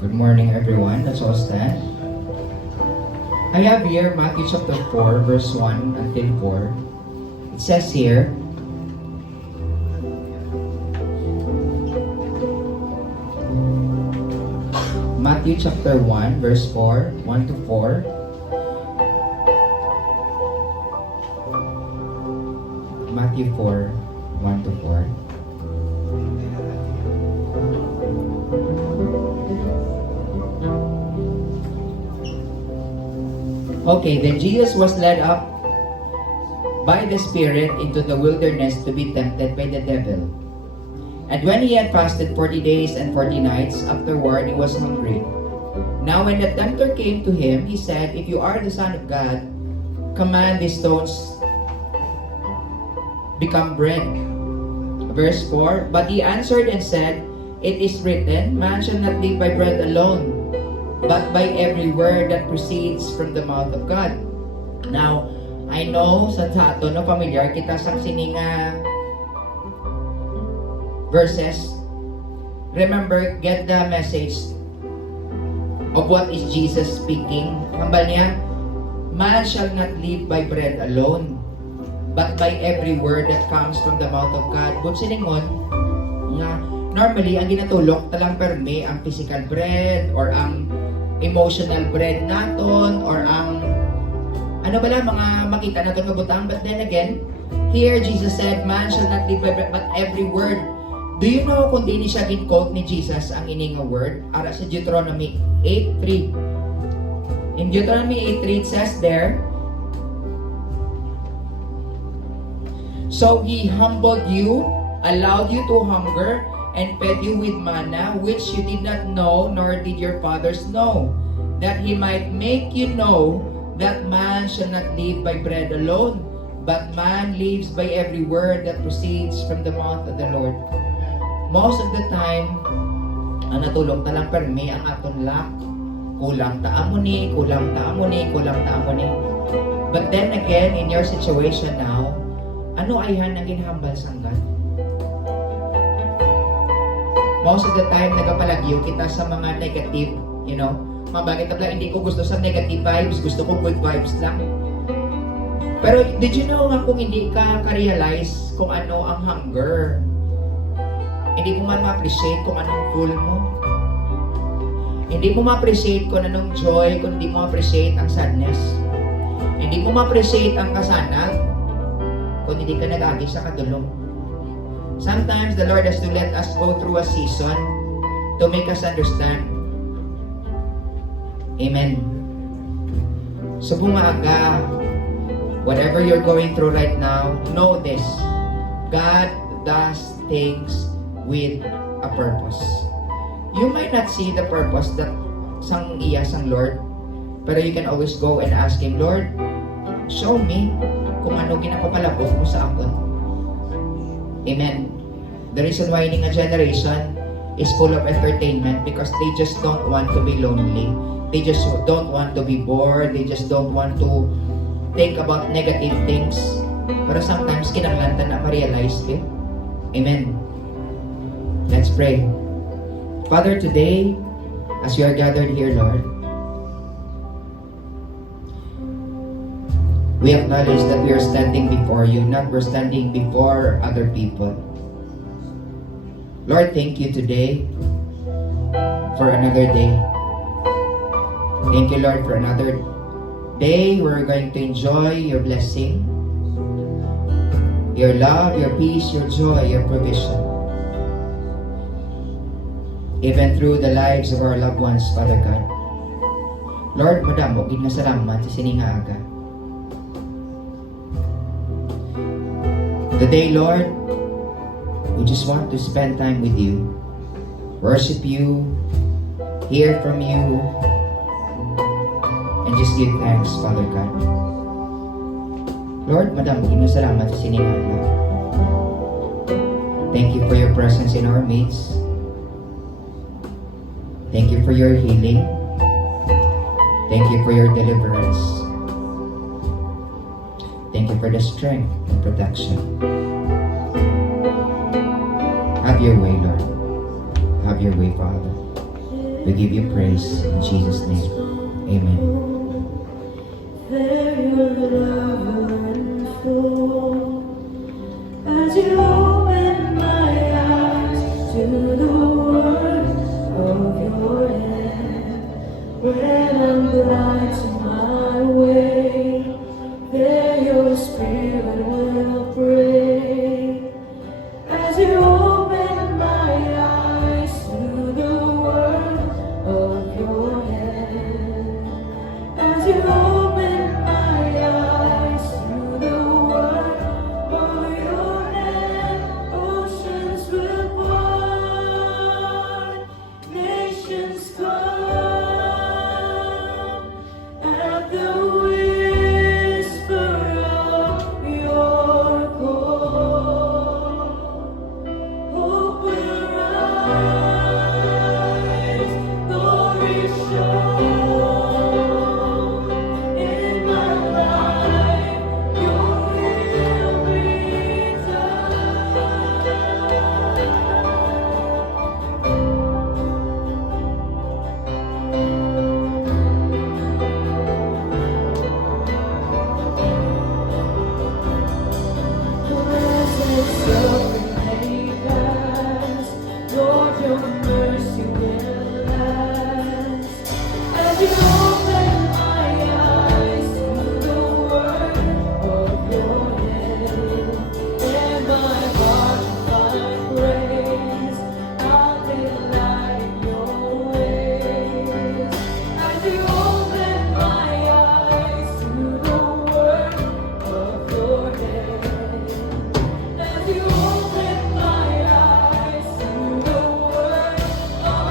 Good morning, everyone. Let's all stand. I have here Matthew chapter 4, verse 1 until 4. It says here, Matthew chapter 1, verse 4, 1 to 4. Matthew 4, 1 to 4. Okay, then Jesus was led up by the Spirit into the wilderness to be tempted by the devil. And when he had fasted 40 days and 40 nights, afterward he was hungry. Now when the tempter came to him, he said, "If you are the Son of God, command these stones become bread." Verse 4, but he answered and said, "It is written, man shall not live by bread alone, but by every word that proceeds from the mouth of God." Now, I know sa ato no familiar kita sa sininga verses. Remember, get the message of what is Jesus speaking. Kambal niya, man shall not live by bread alone, but by every word that comes from the mouth of God. But siningon, nga, normally, ang ginatulok talang perme ang physical bread or ang emotional bread naton or ang ano bala mga makita naton kabutang. But then again, here Jesus said, man shall not live by bread but every word. Do you know kung di ni siya gin-quote ni Jesus ang ini nga word? Ara sa Deuteronomy 8:3. In Deuteronomy 8:3 it says there, "So he humbled you, allowed you to hunger, and fed you with manna, which you did not know, nor did your fathers know, that he might make you know that man shall not live by bread alone, but man lives by every word that proceeds from the mouth of the Lord." Most of the time, ang natulog na lang permi ang aton lak, kulang ta amo ni, kulang ta amo ni, kulang ta amo ni. But then again, in your situation now, ano ayhan ang ginhambal sanggan? Most of the time, nagapalagyo kita sa mga negative, Mabagay tabla, hindi ko gusto sa negative vibes, gusto ko good vibes lang. Pero did you know nga kung hindi ka ka-realize kung ano ang hunger, hindi mo man ma-appreciate kung anong full mo. Hindi mo ma-appreciate kung anong joy, kung hindi mo ma-appreciate ang sadness. Hindi mo ma-appreciate ang kasanag kung hindi ka nag-agi sa kadulong. Sometimes the Lord has to let us go through a season to make us understand. Amen. So bumaaga, whatever you're going through right now, know this. God does things with a purpose. You might not see the purpose that sang iya sang Lord, pero you can always go and ask Him, "Lord, show me kung ano ginapapalabot mo sa akin." Amen. The reason why in a generation is full of entertainment because they just don't want to be lonely. They just don't want to be bored. They just don't want to think about negative things. Pero sometimes kinahanglan na ma-realize it. Amen. Let's pray. Father, today, as we are gathered here, Lord, we acknowledge that we are standing before you, not we're standing before other people. Lord, thank you today for another day. Thank you, Lord, for another day we're going to enjoy your blessing, your love, your peace, your joy, your provision. Even through the lives of our loved ones, Father God. Lord, madamo, gid nga salamat sa sininga aga. Today, Lord, we just want to spend time with you, worship you, hear from you, and just give thanks, Father God. Lord, madam, gid nga salamat sa sininga aga. Thank you for your presence in our midst. Thank you for your healing. Thank you for your deliverance. Thank you for the strength and protection. Have your way, Lord. Have your way, Father. We give you praise in Jesus' name. Amen. There your love unfold as you open my eyes to the world of your hand. When I'm blind to my way, there your spirit will pray. As you open my eyes to the world of your hand. As you open my eyes to the world of your hand, oceans will part, nations come at the whisper of your call. Hope will rise, glory show. In my life, your will be presence of past, Lord, your mercy will last. As you open my eyes to the word of your hand, and my heart find praise, I'll delight in your ways. As you open my eyes to the word of your hand. As you open my eyes to the word of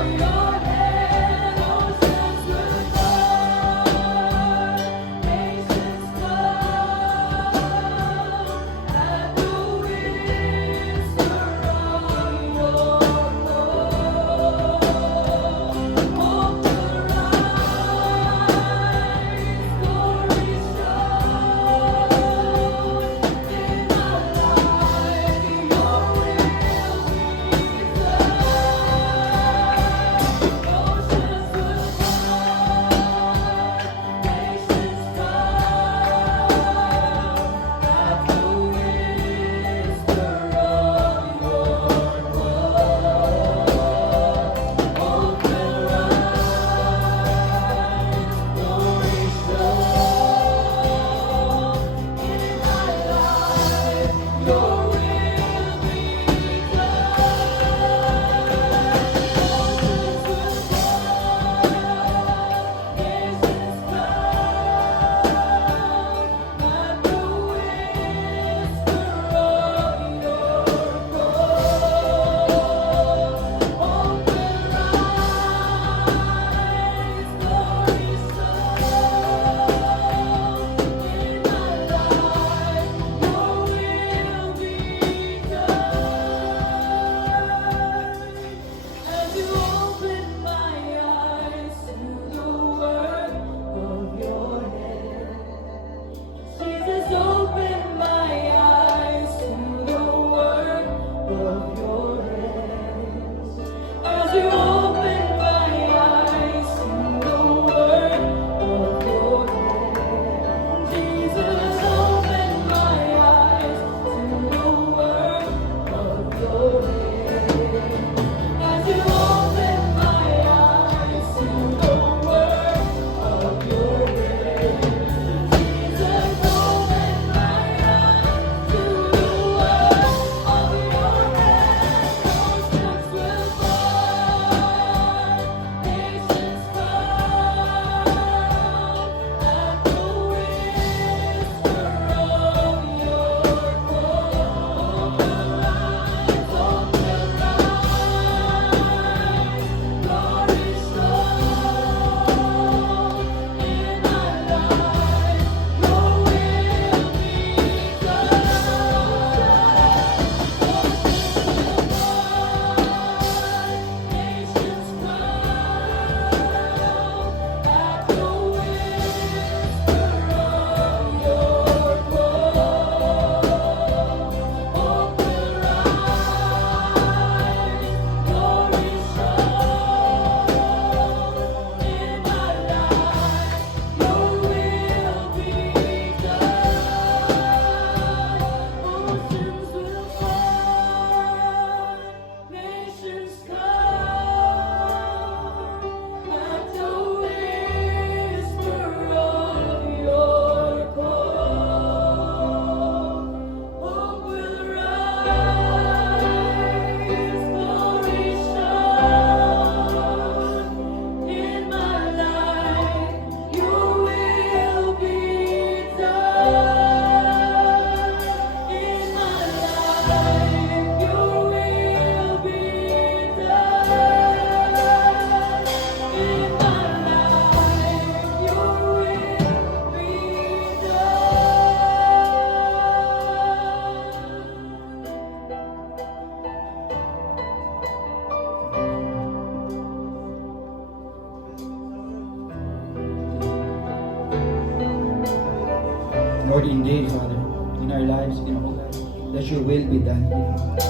Lord, indeed, Father, in our lives, Ginoo God, that your will be done, Ginoo God.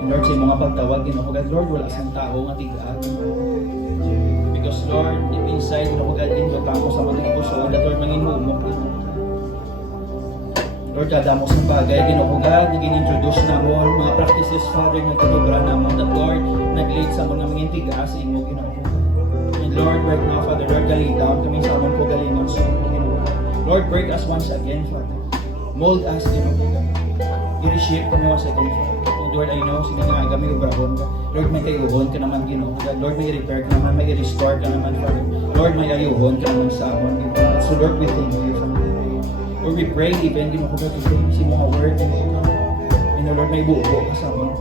And Lord, sa mga pagtawag, Ginoo God, Lord, wala sang tao nga tigaan, because Lord, deep inside, Ginoo God, din tamo sa mga puso, that Lord, manginhumok, Ginoo God. Lord, kada mo sa bagay, Ginoo God, naging-introduce namon, mga practices, Father, nagkatubra namon, that Lord, nag-lead sa mga tigaan sa inyo, Ginoo God. And Lord, right now, Father, Lord, galing down kami sa amon ko galingon sa inyo, Ginoo God. Lord, break us once again, Father. Mold us, Ginoo God. I-reshape kami once again, Father. And Lord, I know, sinangaga may ubrahon ka. Lord, may kayuhon ka naman, Ginoo God. Lord, may repair ka naman, may restore ka naman, Father. Lord, may ayuhon ka naman sa amon, Ginoo God. So Lord, we thank you, Father. Lord, we pray even, Ginoo God, today, si mga word, Ginoo God. And Lord, may buo ka sa amon.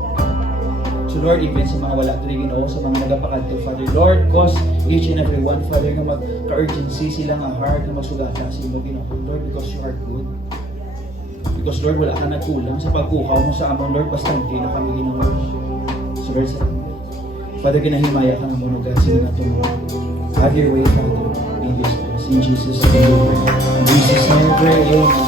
So Lord, even sa mga wala tuloy, Ginoo, sa mga nagapakadto, Father, Lord, cause each and every one, Father, na magka-urgency sila nga heart na magsugata sa imo, Ginoo, Lord, because you are good. Because Lord, wala ka nagkulang sa pagkukaw mo sa amon, Lord, basta hindi na kami ginawa. So Lord, Father, ginahimaya ka na mo, God, sige na ito mo. Have your way, Father, in this place. In Jesus' name we pray. In Jesus' name we pray, amen.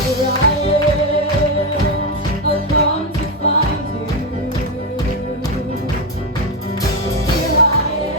Here I am, I've come to find you. Here I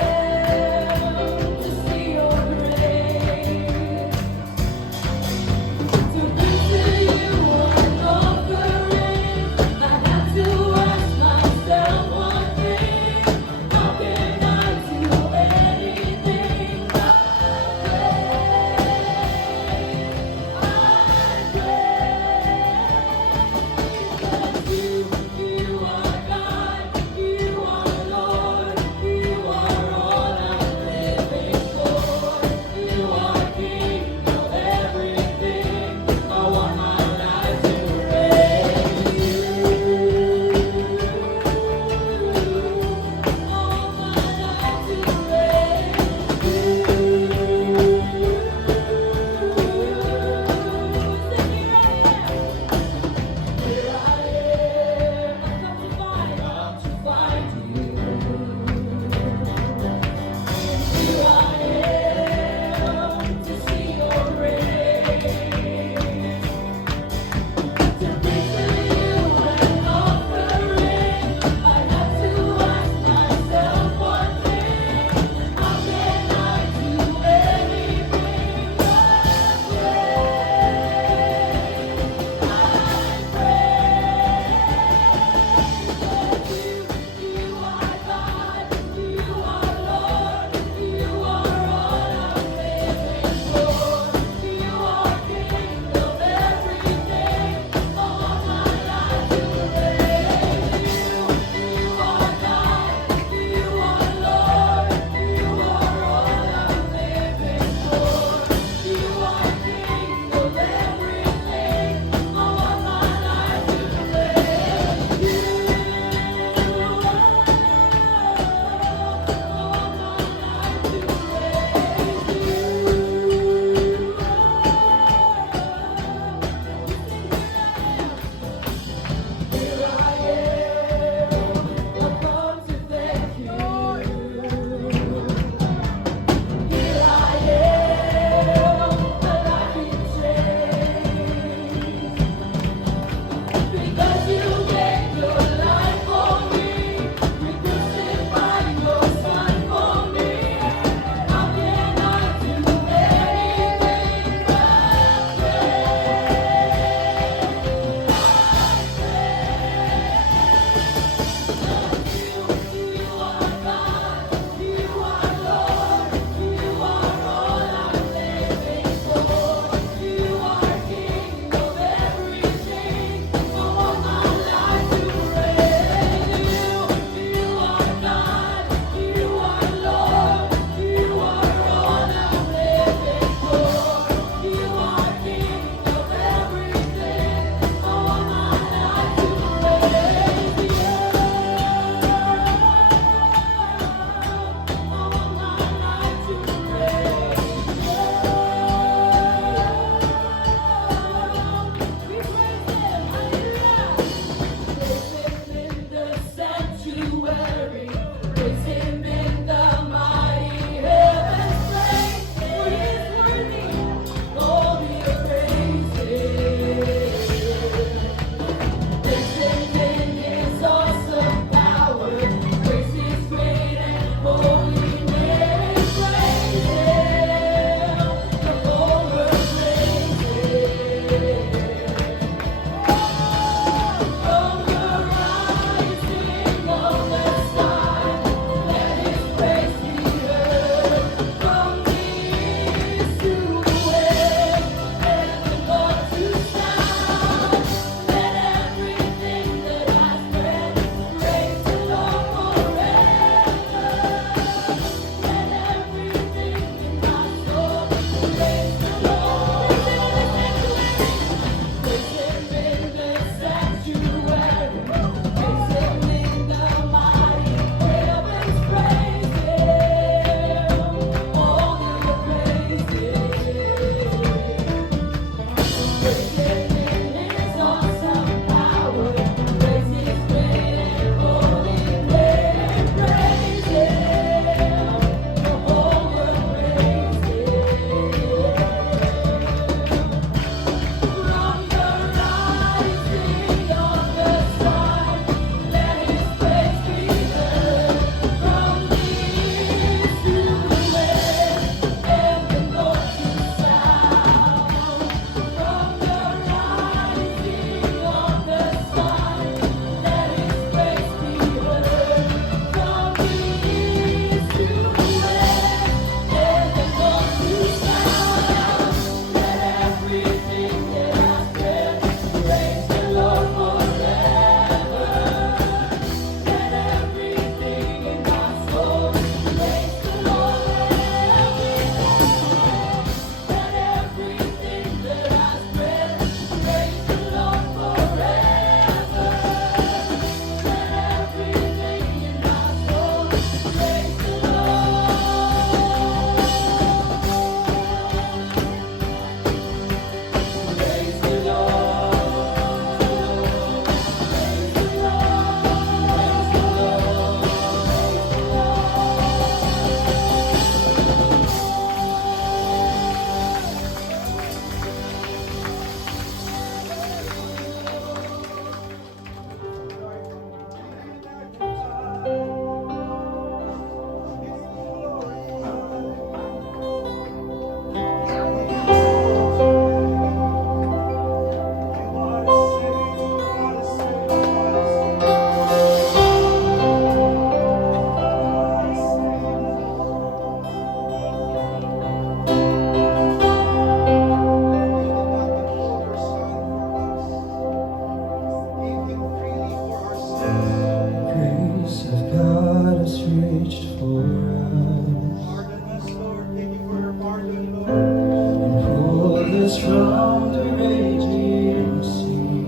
calm the raging sea.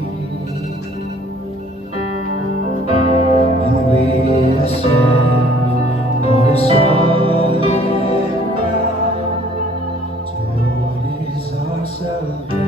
And we ascend on a solid ground. The Lord is our salvation.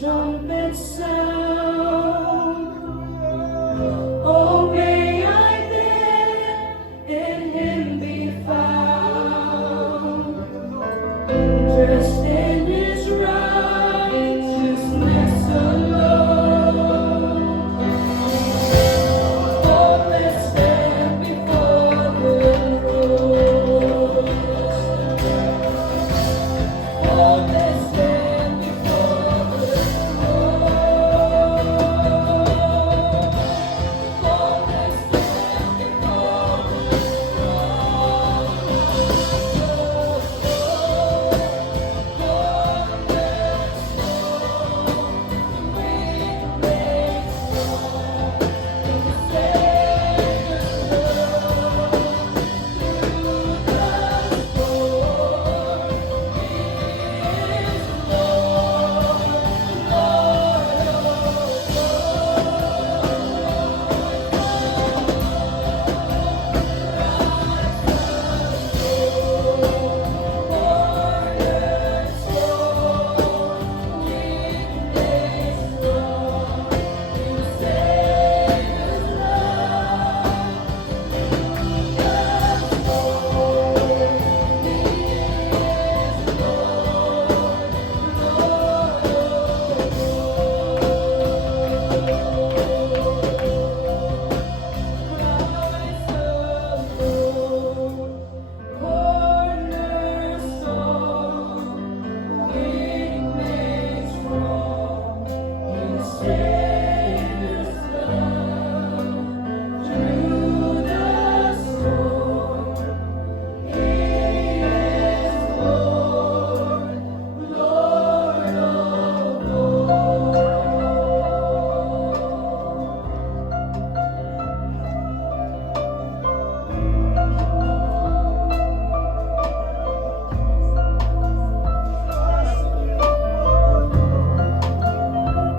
trumpet sound. Oh, may I then in Him be found, dressed in His righteousness alone. Oh, let's stand before the throne. Oh, let's stand before the throne. Oh, let's stand before the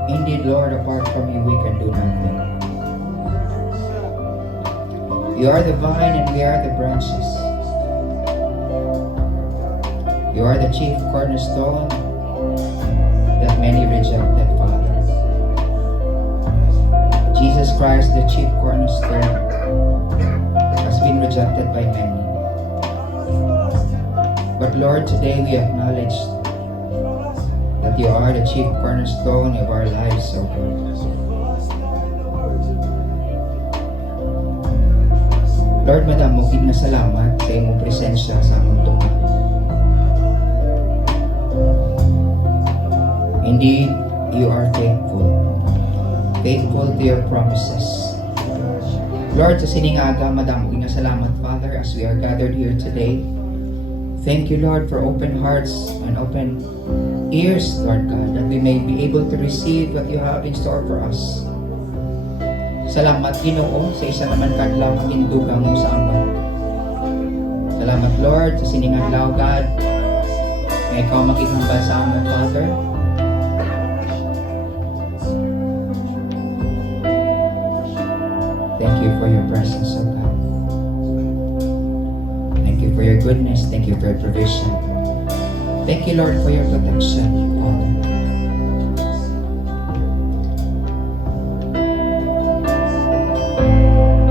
Indeed, Lord, apart from you, we can do nothing. You are the vine and we are the branches. You are the chief cornerstone that many rejected, Father. Jesus Christ, the chief cornerstone, has been rejected by many. But Lord, today we acknowledge that you are the chief cornerstone of our lives, O God. Lord, madamo gid na salamat sa imong presensya sa among tuwa. Indeed, you are faithful. Faithful to your promises. Lord, sa sining aga, madamo gid na salamat, Father, as we are gathered here today. Thank you, Lord, for open hearts and open ears, Lord God, that we may be able to receive what you have in store for us. Salamat, Ginoo, sa isa naman kadlaw ang indugang mo sa ama. Salamat, Lord, sa sining adlaw, God, may ikaw makitambal sa among Father. Thank you for your presence, O God. Thank you for your goodness. Thank you for your provision. Thank you, Lord, for your protection, Father.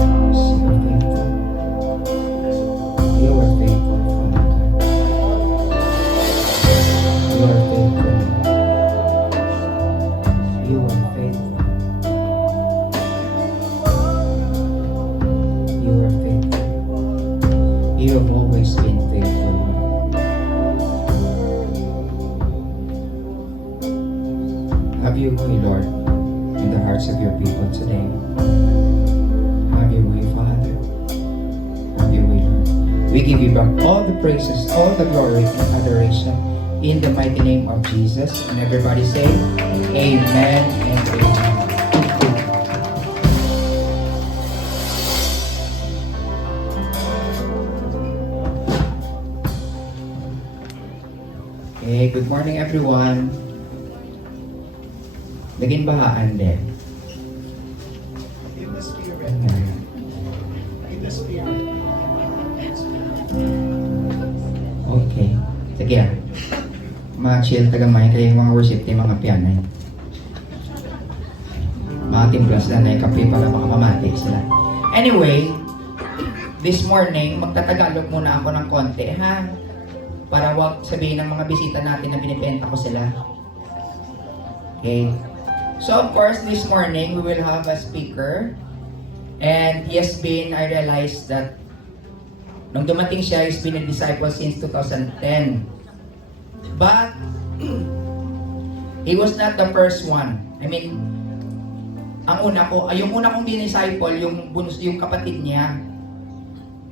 You are faithful. You are faithful, Father God. You are faithful. You are faithful. You are faithful. You have always been faithful. Have your way, Lord, in the hearts of your people today. Have your way, Father. Have your way, Lord. We give you back all the praises, all the glory and adoration in the mighty name of Jesus. And everybody say, Amen and Amen. Okay, good morning everyone. Naging bahaan din. In the spirit. In the spirit. Okay. Sige ah. Ma-chill tagamay kayo yung mga worship team, mga pianay. Mga timbra sila na kape para makamamati sila. Anyway, this morning, magtatagalog muna ako ng konti, ha? Para wag sabihin ng mga bisita natin na binibenta ko sila. Okay. So, of course, this morning, we will have a speaker. And he has been, I realized that nung dumating siya, he's been a disciple since 2010. But, he was not the first one. I mean, yung una kong disciple, yung kapatid niya.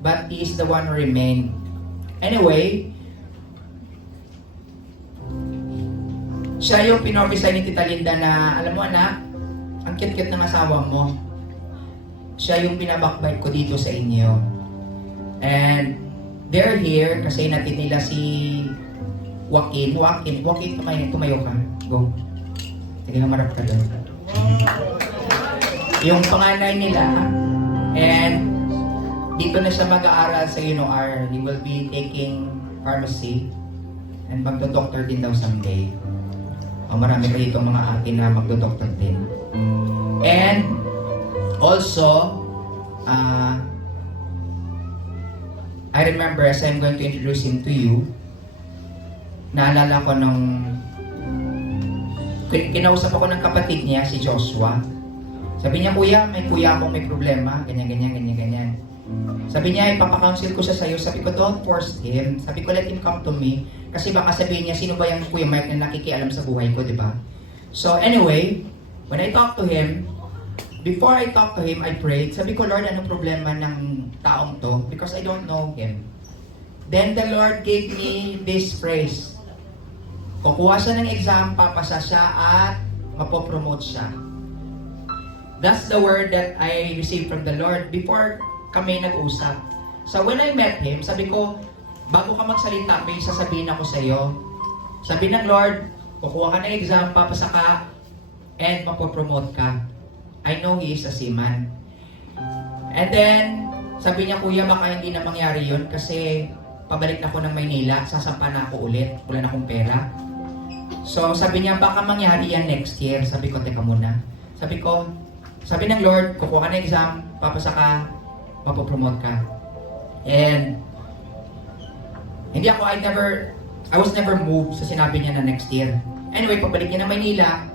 But he is the one who remained. Anyway, siya yung pinorbisay ni Tita Linda na, alam mo anak, ang cute-cute ng asawa mo. Siya yung pinabakbite ko dito sa inyo. And they're here kasi natin nila si Joaquin, tumayo ka. Go. Sige, marap ka doon. Yung panganay nila, and dito na siya mag-aaral sa UNOR. He will be taking pharmacy and magdo-doctor din daw someday. Marami pa dito mga atin na magdo-doctor din. And also, I remember as I'm going to introduce him to you, naalala ko nung kinausap ako ng kapatid niya, si Joshua. Sabi niya, kuya, may may problema, ganyan. Sabi niya, ipapakounsel ko siya sa'yo. Sabi ko, don't force him. Sabi ko, let him come to me. Kasi baka sabihin niya, sino ba yung Kuya Mike na nakikialam sa buhay ko, di ba? So anyway, when I talked to him, before I talked to him, I prayed. Sabi ko, Lord, ano problema ng taong to? Because I don't know him. Then the Lord gave me this phrase. Kukuha siya ng exam, papasa siya, at mapopromote siya. That's the word that I received from the Lord before kami nag-usap. So when I met him, sabi ko, bago ka magsalita, may sasabihin ako sa iyo. Sabi ng Lord, kukuha ka ng exam, papasa ka, and mapopromote ka. I know he is a seaman. And then, sabi niya, kuya, baka hindi na mangyari yun kasi pabalik na ako ng Maynila, sasampa na ako ulit, wala na akong pera. So, sabi niya, baka mangyari yan next year. Sabi ko, teka muna. Sabi ng Lord, kukuha ka ng exam, papasa ka, mapopromote ka. And, I was never moved sa sinabi niya na next year. Anyway, pabalik niya ng Maynila,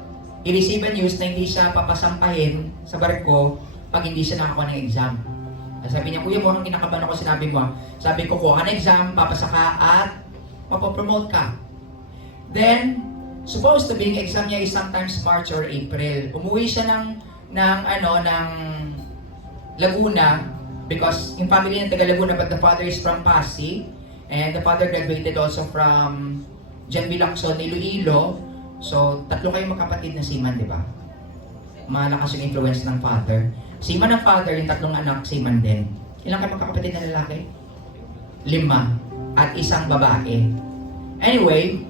i-receive a news na hindi siya papasampahin sa barko pag hindi siya nakakuha ng exam. Sabi niya, kuya, mukhang kinakabahan ako sinabi mo. Sabi ko, kuha ka ng exam, papasa ka, at mapopromote ka. Then, supposed to be, yung exam niya is sometimes March or April. Umuwi siya ng Laguna because yung family ng taga Laguna, but the father is from Pasig and the father graduated also from Jan Bilacson, Iloilo. So, tatlo kayong magkapatid na seaman, di ba? Malakas yung influence ng father. Seaman ng father, yung tatlong anak, seaman din. Ilang kayo magkakapatid na lalaki? 5. At isang babae. Anyway,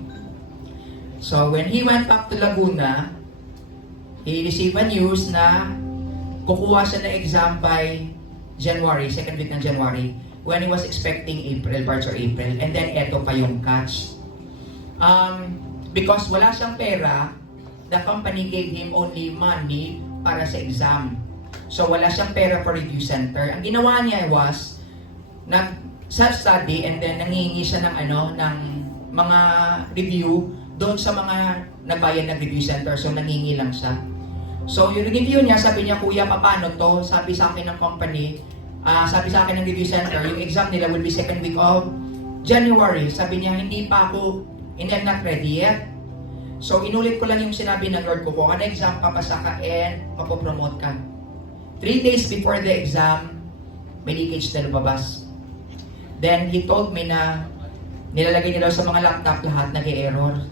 so when he went back to Laguna, he received a news na kukuha siya ng exam by January, second week ng January, when he was expecting March or April. And then, eto pa yung catch. Because wala siyang pera, the company gave him only money para sa exam. So, wala siyang pera for review center. Ang ginawa niya was, self-study and then nangihingi siya ng mga review doon sa mga nagbayad ng review center. So, nangingi lang siya. So, yung review niya, sabi niya, kuya, paano to? Sabi sa akin ng company, sabi sa akin ng review center, yung exam nila will be second week of January. Sabi niya, hindi pa ako, and I'm not ready yet. So, inulit ko lang yung sinabi ng Lord ko, kung ano exam, papasa ka and mapopromote ka. 3 days before the exam, may leakage na lumabas. Then, he told me na nilalagay nila sa mga laptop lahat nag-error.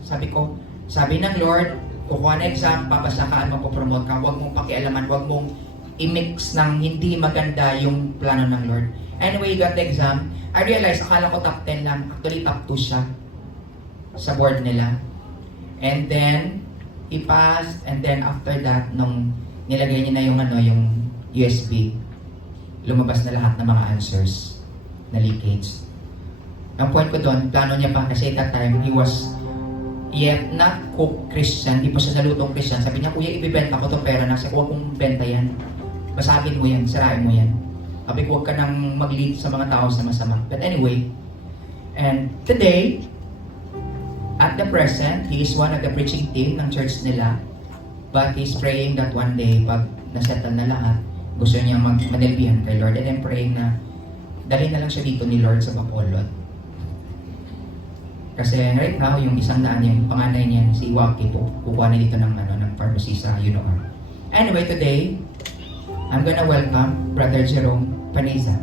Sabi ng Lord, kukuha na exam, papasa ka at mapopromote ka. Huwag mong pakialaman, huwag mong i-mix ng hindi maganda yung plano ng Lord. Anyway, got the exam. I realized, akala ko top 10 lang. Actually, top 2 siya sa board nila. And then, he passed. And then, after that, nung nilagay niya na yung USB, lumabas na lahat ng mga answers na leakage. Ang point ko doon, plano niya pa kasi at that time, he yet not cook Christian, di pa siya nalutong Christian. Sabi niya, kuya, ibibenta ko to pera na. Sabi ko, huwag kong benta yan. Basagin mo yan, sirain mo yan. Sabi ko, huwag ka nang mag-lead sa mga tao sa masama. But anyway, and today, at the present, he is one of the preaching team ng church nila. But he's praying that one day, pag nasettle na lahat, gusto niya manilbihan kay Lord. And I'm praying na dalhin na lang siya dito ni Lord sa Bacolod. Kasi right now, yung isang daan yung panganay niya, si Waki, kukuha na dito ng pharmacy sa UNOR. Anyway, today, I'm gonna welcome Brother Jerome Paniza.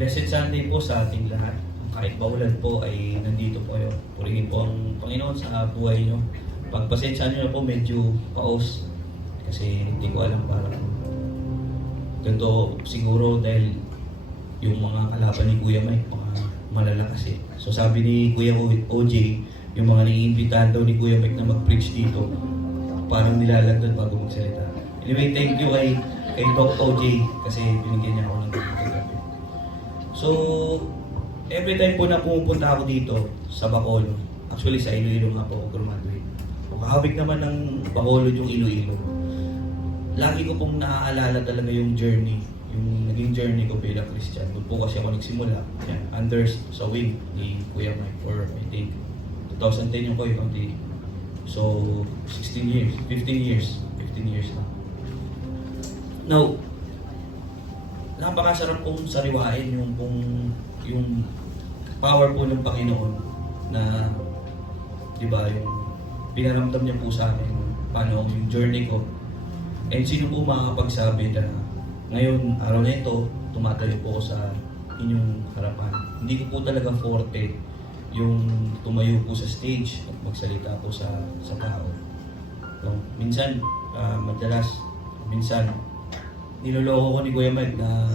Blessed Sunday po sa ating lahat. Kahit baulan po ay nandito po kayo. Purihin po ang Panginoon sa buhay nyo. Pagpasensya nyo na po medyo paos. Kasi hindi ko alam parang ganito siguro dahil yung mga kalaban ni Kuya Mike, mga malalakas eh. So sabi ni Kuya OJ, yung mga naiimbitahan daw ni Kuya Mike na mag-preach dito, parang nilalagdan bago magsalita. Anyway, thank you kay Doc OJ kasi binigyan niya ako ng gabi. So, every time po na pumupunta ako dito sa Bacolod, actually sa Iloilo nga po ako graduate. Kahawig naman ng Bacolod yung Iloilo. Lagi ko pong naaalala talaga yung journey, yung naging journey ko bilang Christian. Doon po kasi ako nagsimula, yan, under sa wing ni Kuya Mike for I think 2010 yung Kuya Mike. So, 16 years, 15 years na. Now, napakasarap pong sariwain yung power po ng Panginoon na, di ba, yung pinaramdam niya po sa amin paano yung journey ko. And sino po makakapagsabi na ngayon, araw na ito, tumatayo po ako sa inyong harapan. Hindi ko po talaga forte yung tumayo po sa stage at magsalita po sa tao. So, minsan, minsan, niloloko ko ni Kuya Mike na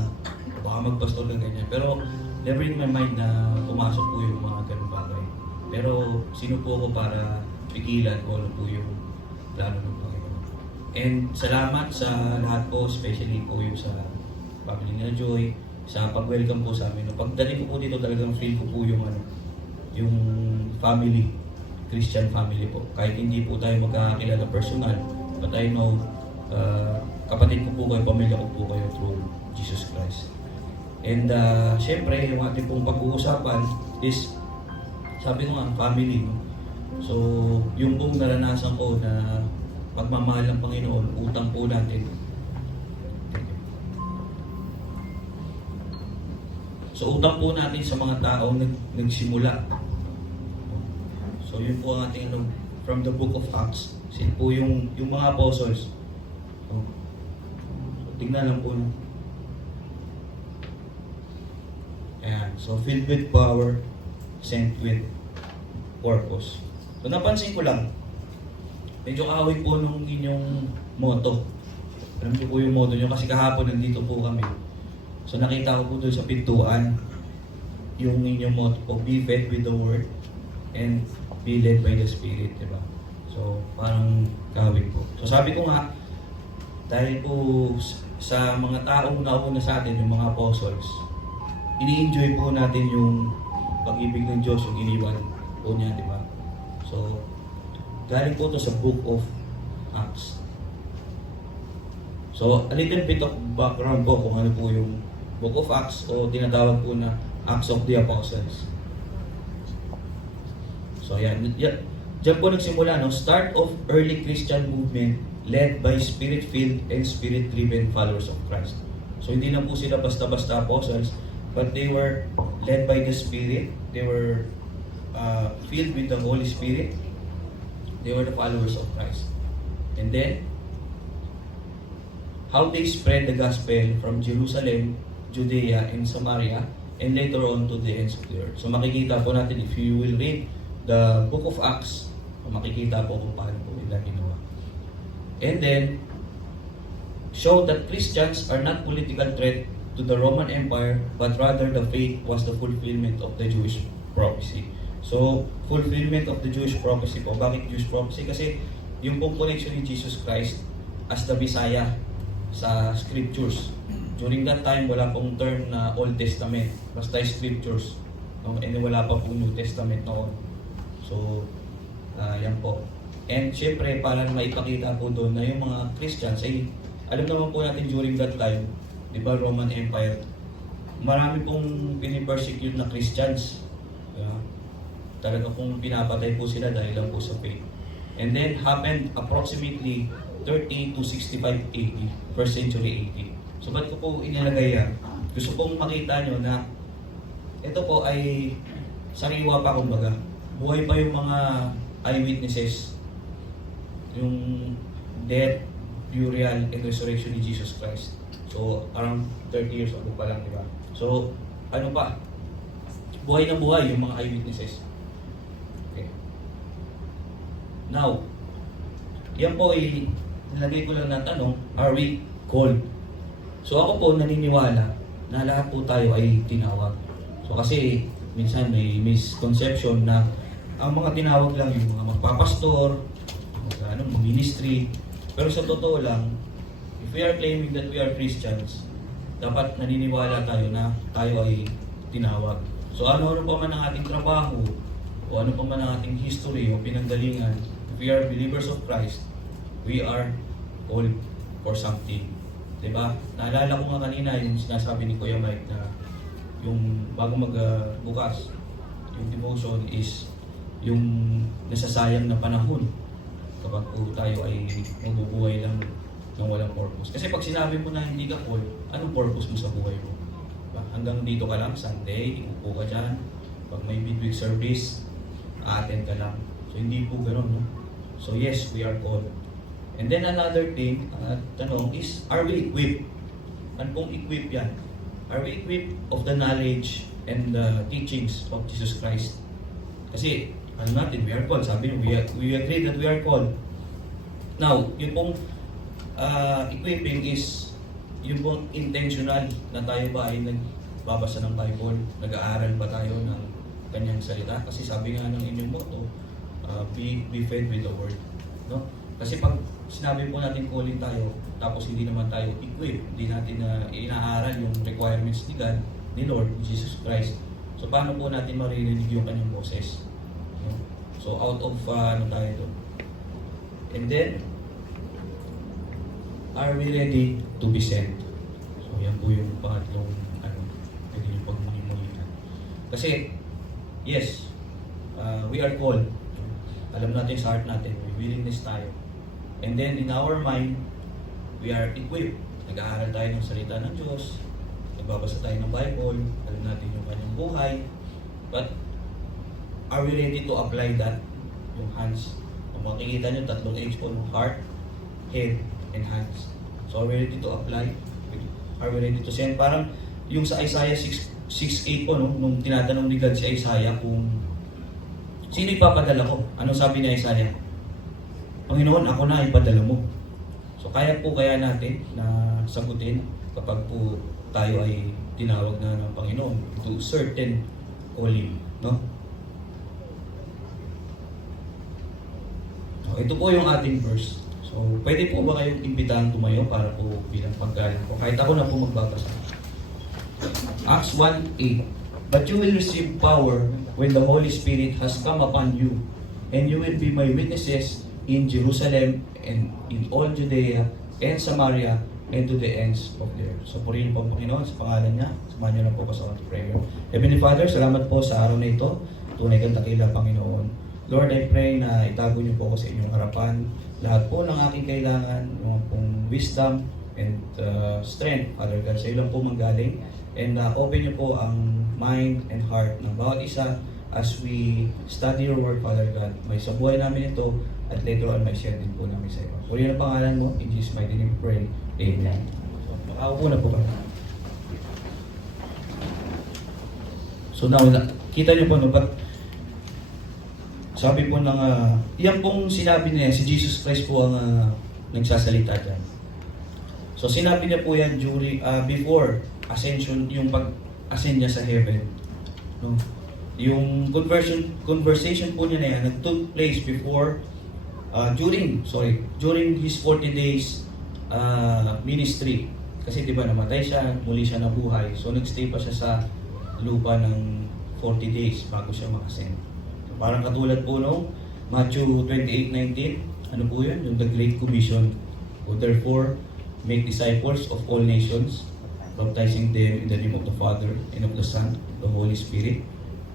baka magpastor ka ganyan. Pero never in my mind na pumasok po yung mga ganun bagay. Pero sino po ako para pigilan kung ano po yung plano ng Panginoon. And salamat sa lahat po, especially po yung sa family na Joy, sa pag-welcome po sa amin. Pagdating ko po dito talagang feel ko po yung yung family, Christian family po. Kahit hindi po tayo magkakilala personal, but I know kapatid ko po kayo, pamilya ko po kayo through Jesus Christ. And syempre, yung ating pong pag-uusapan is, sabi ko nga, family. No? So, yung pong naranasan ko na pagmamahal ng Panginoon, utang po natin. So, utang po natin sa mga taong nagsimula. So, yun po ang ating from the book of Acts. Sin po yung mga apostles. So, tingnan lang po. Ayan. So, filled with power, sent with purpose. So, napansin ko lang, medyo kaaway po nung inyong motto. Alam ko po yung motto nyo kasi kahapon nandito po kami. So, nakita ko po doon sa pintuan yung inyong motto po, be fed with the word and be led by the Spirit, diba? So, parang kaaway po. So, sabi ko nga, dahil po sa mga taong nauna sa atin, yung mga apostles, ini-enjoy po natin yung pag-ibig ng Diyos, yung iniwan po niya, di ba? So, galing po ito sa Book of Acts. So, a little bit of background po kung ano po yung Book of Acts o tinatawag po na Acts of the Apostles. So, yan. Diyan po nagsimula, no? Start of early Christian movement led by Spirit-filled and Spirit-driven followers of Christ. So, hindi na po sila basta-basta apostles, but they were led by the Spirit. They were filled with the Holy Spirit. They were the followers of Christ. And then, how they spread the gospel from Jerusalem, Judea, and Samaria, and later on to the ends of the earth. So makikita po natin, if you will read the book of Acts, makikita po kung paano po nila ginawa. And then, show that Christians are not political threat to the Roman Empire, but rather the faith was the fulfillment of the Jewish prophecy. So, fulfillment of the Jewish prophecy po. Bakit Jewish prophecy? Kasi yung pong connection ni Jesus Christ as the Messiah sa scriptures. during that time, wala pong term na Old Testament, basta scriptures. No? And wala pa pong New Testament noon. So, yan po. And syempre, para maipakita po doon na yung mga Christians, ay alam naman po natin during that time, di ba, Roman Empire, marami pong pinipersecute na Christians. Talaga pong pinapatay po sila dahil lang po sa faith. And then, happened approximately 30 to 65 AD, first century AD. So, ba't ko po inilagay yan? Gusto pong makita nyo na ito po ay sariwa pa, kumbaga. Buhay pa yung mga eyewitnesses. Yung death, burial, and resurrection ni Jesus Christ. So, around 30 years ago pa lang, di ba? So, ano pa? Buhay na buhay yung mga eyewitnesses. Okay. Now, yan po ay nilagay ko lang na tanong, are we called? So ako po naniniwala na lahat po tayo ay tinawag. So kasi minsan may misconception na ang mga tinawag lang yung mga magpapastor, ministry. Pero sa totoo lang, if we are claiming that we are Christians, dapat naniniwala tayo na tayo ay tinawag. So ano pa man ang ating trabaho, o ano pa man ang ating history o pinanggalingan, if we are believers of Christ, we are called for something. Diba? Naalala ko nga kanina yung sinasabi ni Kuya Mike na yung bago magbukas, yung devotion is yung nasasayang na panahon kapag po tayo ay mabubuhay lang ng walang purpose. Kasi pag sinabi mo na hindi ka called, anong purpose mo sa buhay mo? Diba? Hanggang dito ka lang, Sunday, upo ka dyan. Pag may midweek service, attend ka lang. So hindi po gano'n, no? So yes, we are called. And then another thing, tanong is, are we equipped? Ano pong equip yan? Are we equipped of the knowledge and the teachings of Jesus Christ? Kasi, ano natin, we are called. Sabi niyo, we agree that we are called. Now, yung pong equipping is, yung pong intentional na tayo ba ay nagbabasa ng Bible, nag-aaral ba tayo ng kanyang salita? Kasi sabi nga ng inyong motto, be fed with the word. No? Kasi pag sinabi po natin calling tayo, tapos hindi naman tayo equipped, hindi natin inaaral yung requirements ni God, ni Lord, Jesus Christ. So paano po natin maririnig yung kanyang boses? No? So out of ano tayo doon? And then, are we ready to be sent? So yan po yung pangatlong pwede yung pagmuli-mulitan. Kasi, yes, we are called. Alam natin sa heart natin, may willingness tayo. And then in our mind, we are equipped. Nag-aaral tayo ng salita ng Diyos, nagbabasa tayo ng Bible, alam natin yung kanyang buhay. But are we ready to apply that? Yung hands. Kung makikita nyo, tatlong H po, heart, head, and hands. So are we ready to apply? Are we ready to send? Parang yung sa Isaiah 6:8 po, no? Nung tinatanong ni God si Isaiah kung sino ipapadala ko? Anong sabi ni Isaiah? Panginoon, ako na ipadala mo. So kaya po kaya natin na sagutin kapag po tayo ay tinawag na ng Panginoon to certain calling, no? So, ito po yung ating verse. So pwede po ba kayong imbitahan tumayo para po bilang paggaling po? Kahit ako na po magbabasa. Acts 1:8. But you will receive power when the Holy Spirit has come upon you, and you will be my witnesses in Jerusalem and in all Judea and Samaria and to the ends of the earth. So purihin po ang Panginoon sa pangalan niya. Samahan niyo na po sa prayer. Heavenly Father, salamat po sa araw na ito. Tunay kang dakila, Panginoon. Lord, I pray na itago niyo po ako sa inyong harapan. Lahat po ng aking kailangan, mga pong wisdom and strength, Father God, sa iyo lang po manggaling. And open niyo po ang mind and heart ng bawat isa as we study your word, Father God. May sa buhay namin ito at later on may share din po namin sa iyo. Purihin ang pangalan mo, in Jesus' mighty name we pray. Amen. So, makaupo na po ba? So now, kita niyo po, no, but sabi po ng, yan pong sinabi niya, si Jesus Christ po ang nagsasalita dyan. So sinabi niya po yan during, before ascension, yung pag-ascend niya sa heaven. No? Yung conversation po niya na yan, nag-took place before, during his 40 days ministry. Kasi di ba namatay siya, muli siya nabuhay. So nagstay pa siya sa lupa ng 40 days bago siya makasend. So, parang katulad po no, Matthew 28:19, ano po yun? Yung the Great Commission. So therefore, make disciples of all nations, baptizing them in the name of the Father, and of the Son, the Holy Spirit,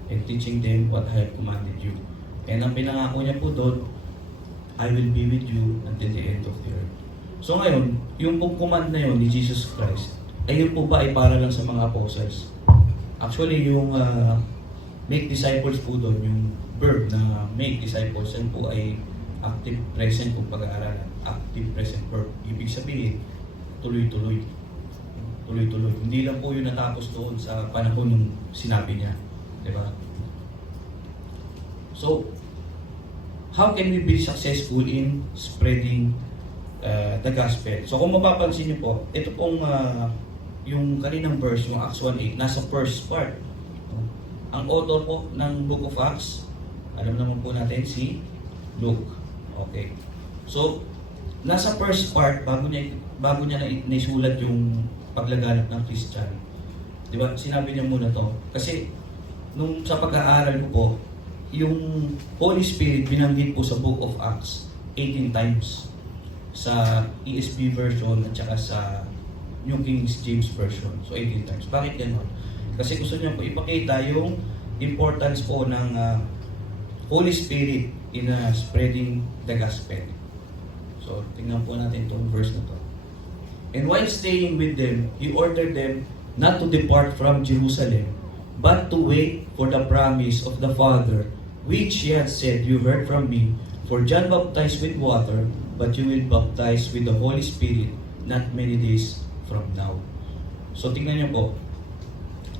and teaching them what I have commanded you. And ang pinangako niya po doon, I will be with you until the end of the earth. So ngayon, yung pong command na yun ni Jesus Christ, ay yun po ba ay para lang sa mga apostles? Actually, yung make disciples po doon, yung verb na make disciples, yan po ay active present kung pag-aaralan. Active present verb. Ibig sabihin, tuloy-tuloy. Tuloy-tuloy. Hindi lang po yun natapos doon sa panahon yung sinabi niya. Diba? So, how can we be successful in spreading the gospel? So kung mapapansin niyo po, ito pong yung kaninang verse, yung Acts 1:8, nasa first part. Ang author po ng Book of Acts, alam naman po natin si Luke. Okay. So, nasa first part, bago niya naisulat yung paglaganap ng Christian. Di ba? Sinabi niya muna to. Kasi, nung sa pag-aaral ko po, yung Holy Spirit binanggit po sa Book of Acts 18 times sa ESV version at saka sa New King James version. So 18 times. Bakit gano'n? Kasi gusto niya po ipakita yung importance po ng Holy Spirit in spreading the gospel. So tingnan po natin itong verse na to. And while staying with them, he ordered them not to depart from Jerusalem, but to wait for the promise of the Father, which he had said, you heard from me, for John baptized with water, but you will baptize with the Holy Spirit not many days from now. So tingnan niyo po,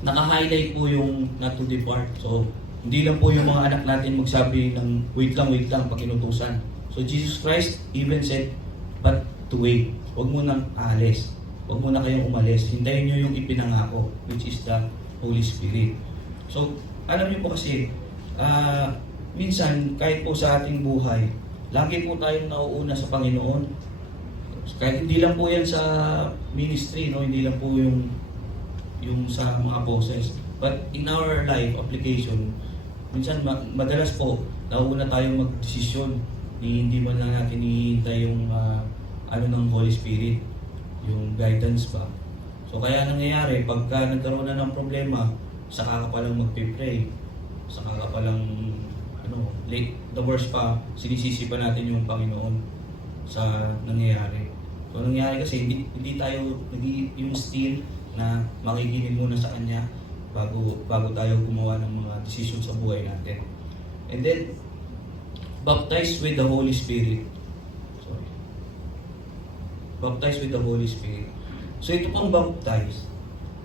naka-highlight po yung not to depart. So hindi lang po yung mga anak natin magsabi ng wait lang pag inutusan. So Jesus Christ even said, but to wait. Huwag mo nang aalis. Huwag mo na kayong umalis. Hintayin niyo yung ipinangako, which is the Holy Spirit. So alam niyo po kasi, minsan kahit po sa ating buhay, lagi po tayong nauuna sa Panginoon. Kahit hindi lang po yan sa ministry, no, hindi lang po yung sa mga apostles. But in our life application, minsan madalas po nauuna tayong magdesisyon. Hindi man lang natin hihintay yung ng Holy Spirit, yung guidance ba. So kaya nangyayari, pagka nagkaroon na ng problema, saka ka palang magpe-pray. Saka ka palang late, the worst pa, sinisisi pa natin yung Panginoon sa nangyayari. So nangyayari kasi hindi tayo yung still na makikingin muna sa Kanya bago tayo gumawa ng mga desisyon sa buhay natin. And then, baptized with the Holy Spirit. Sorry. Baptized with the Holy Spirit. So ito pong baptize,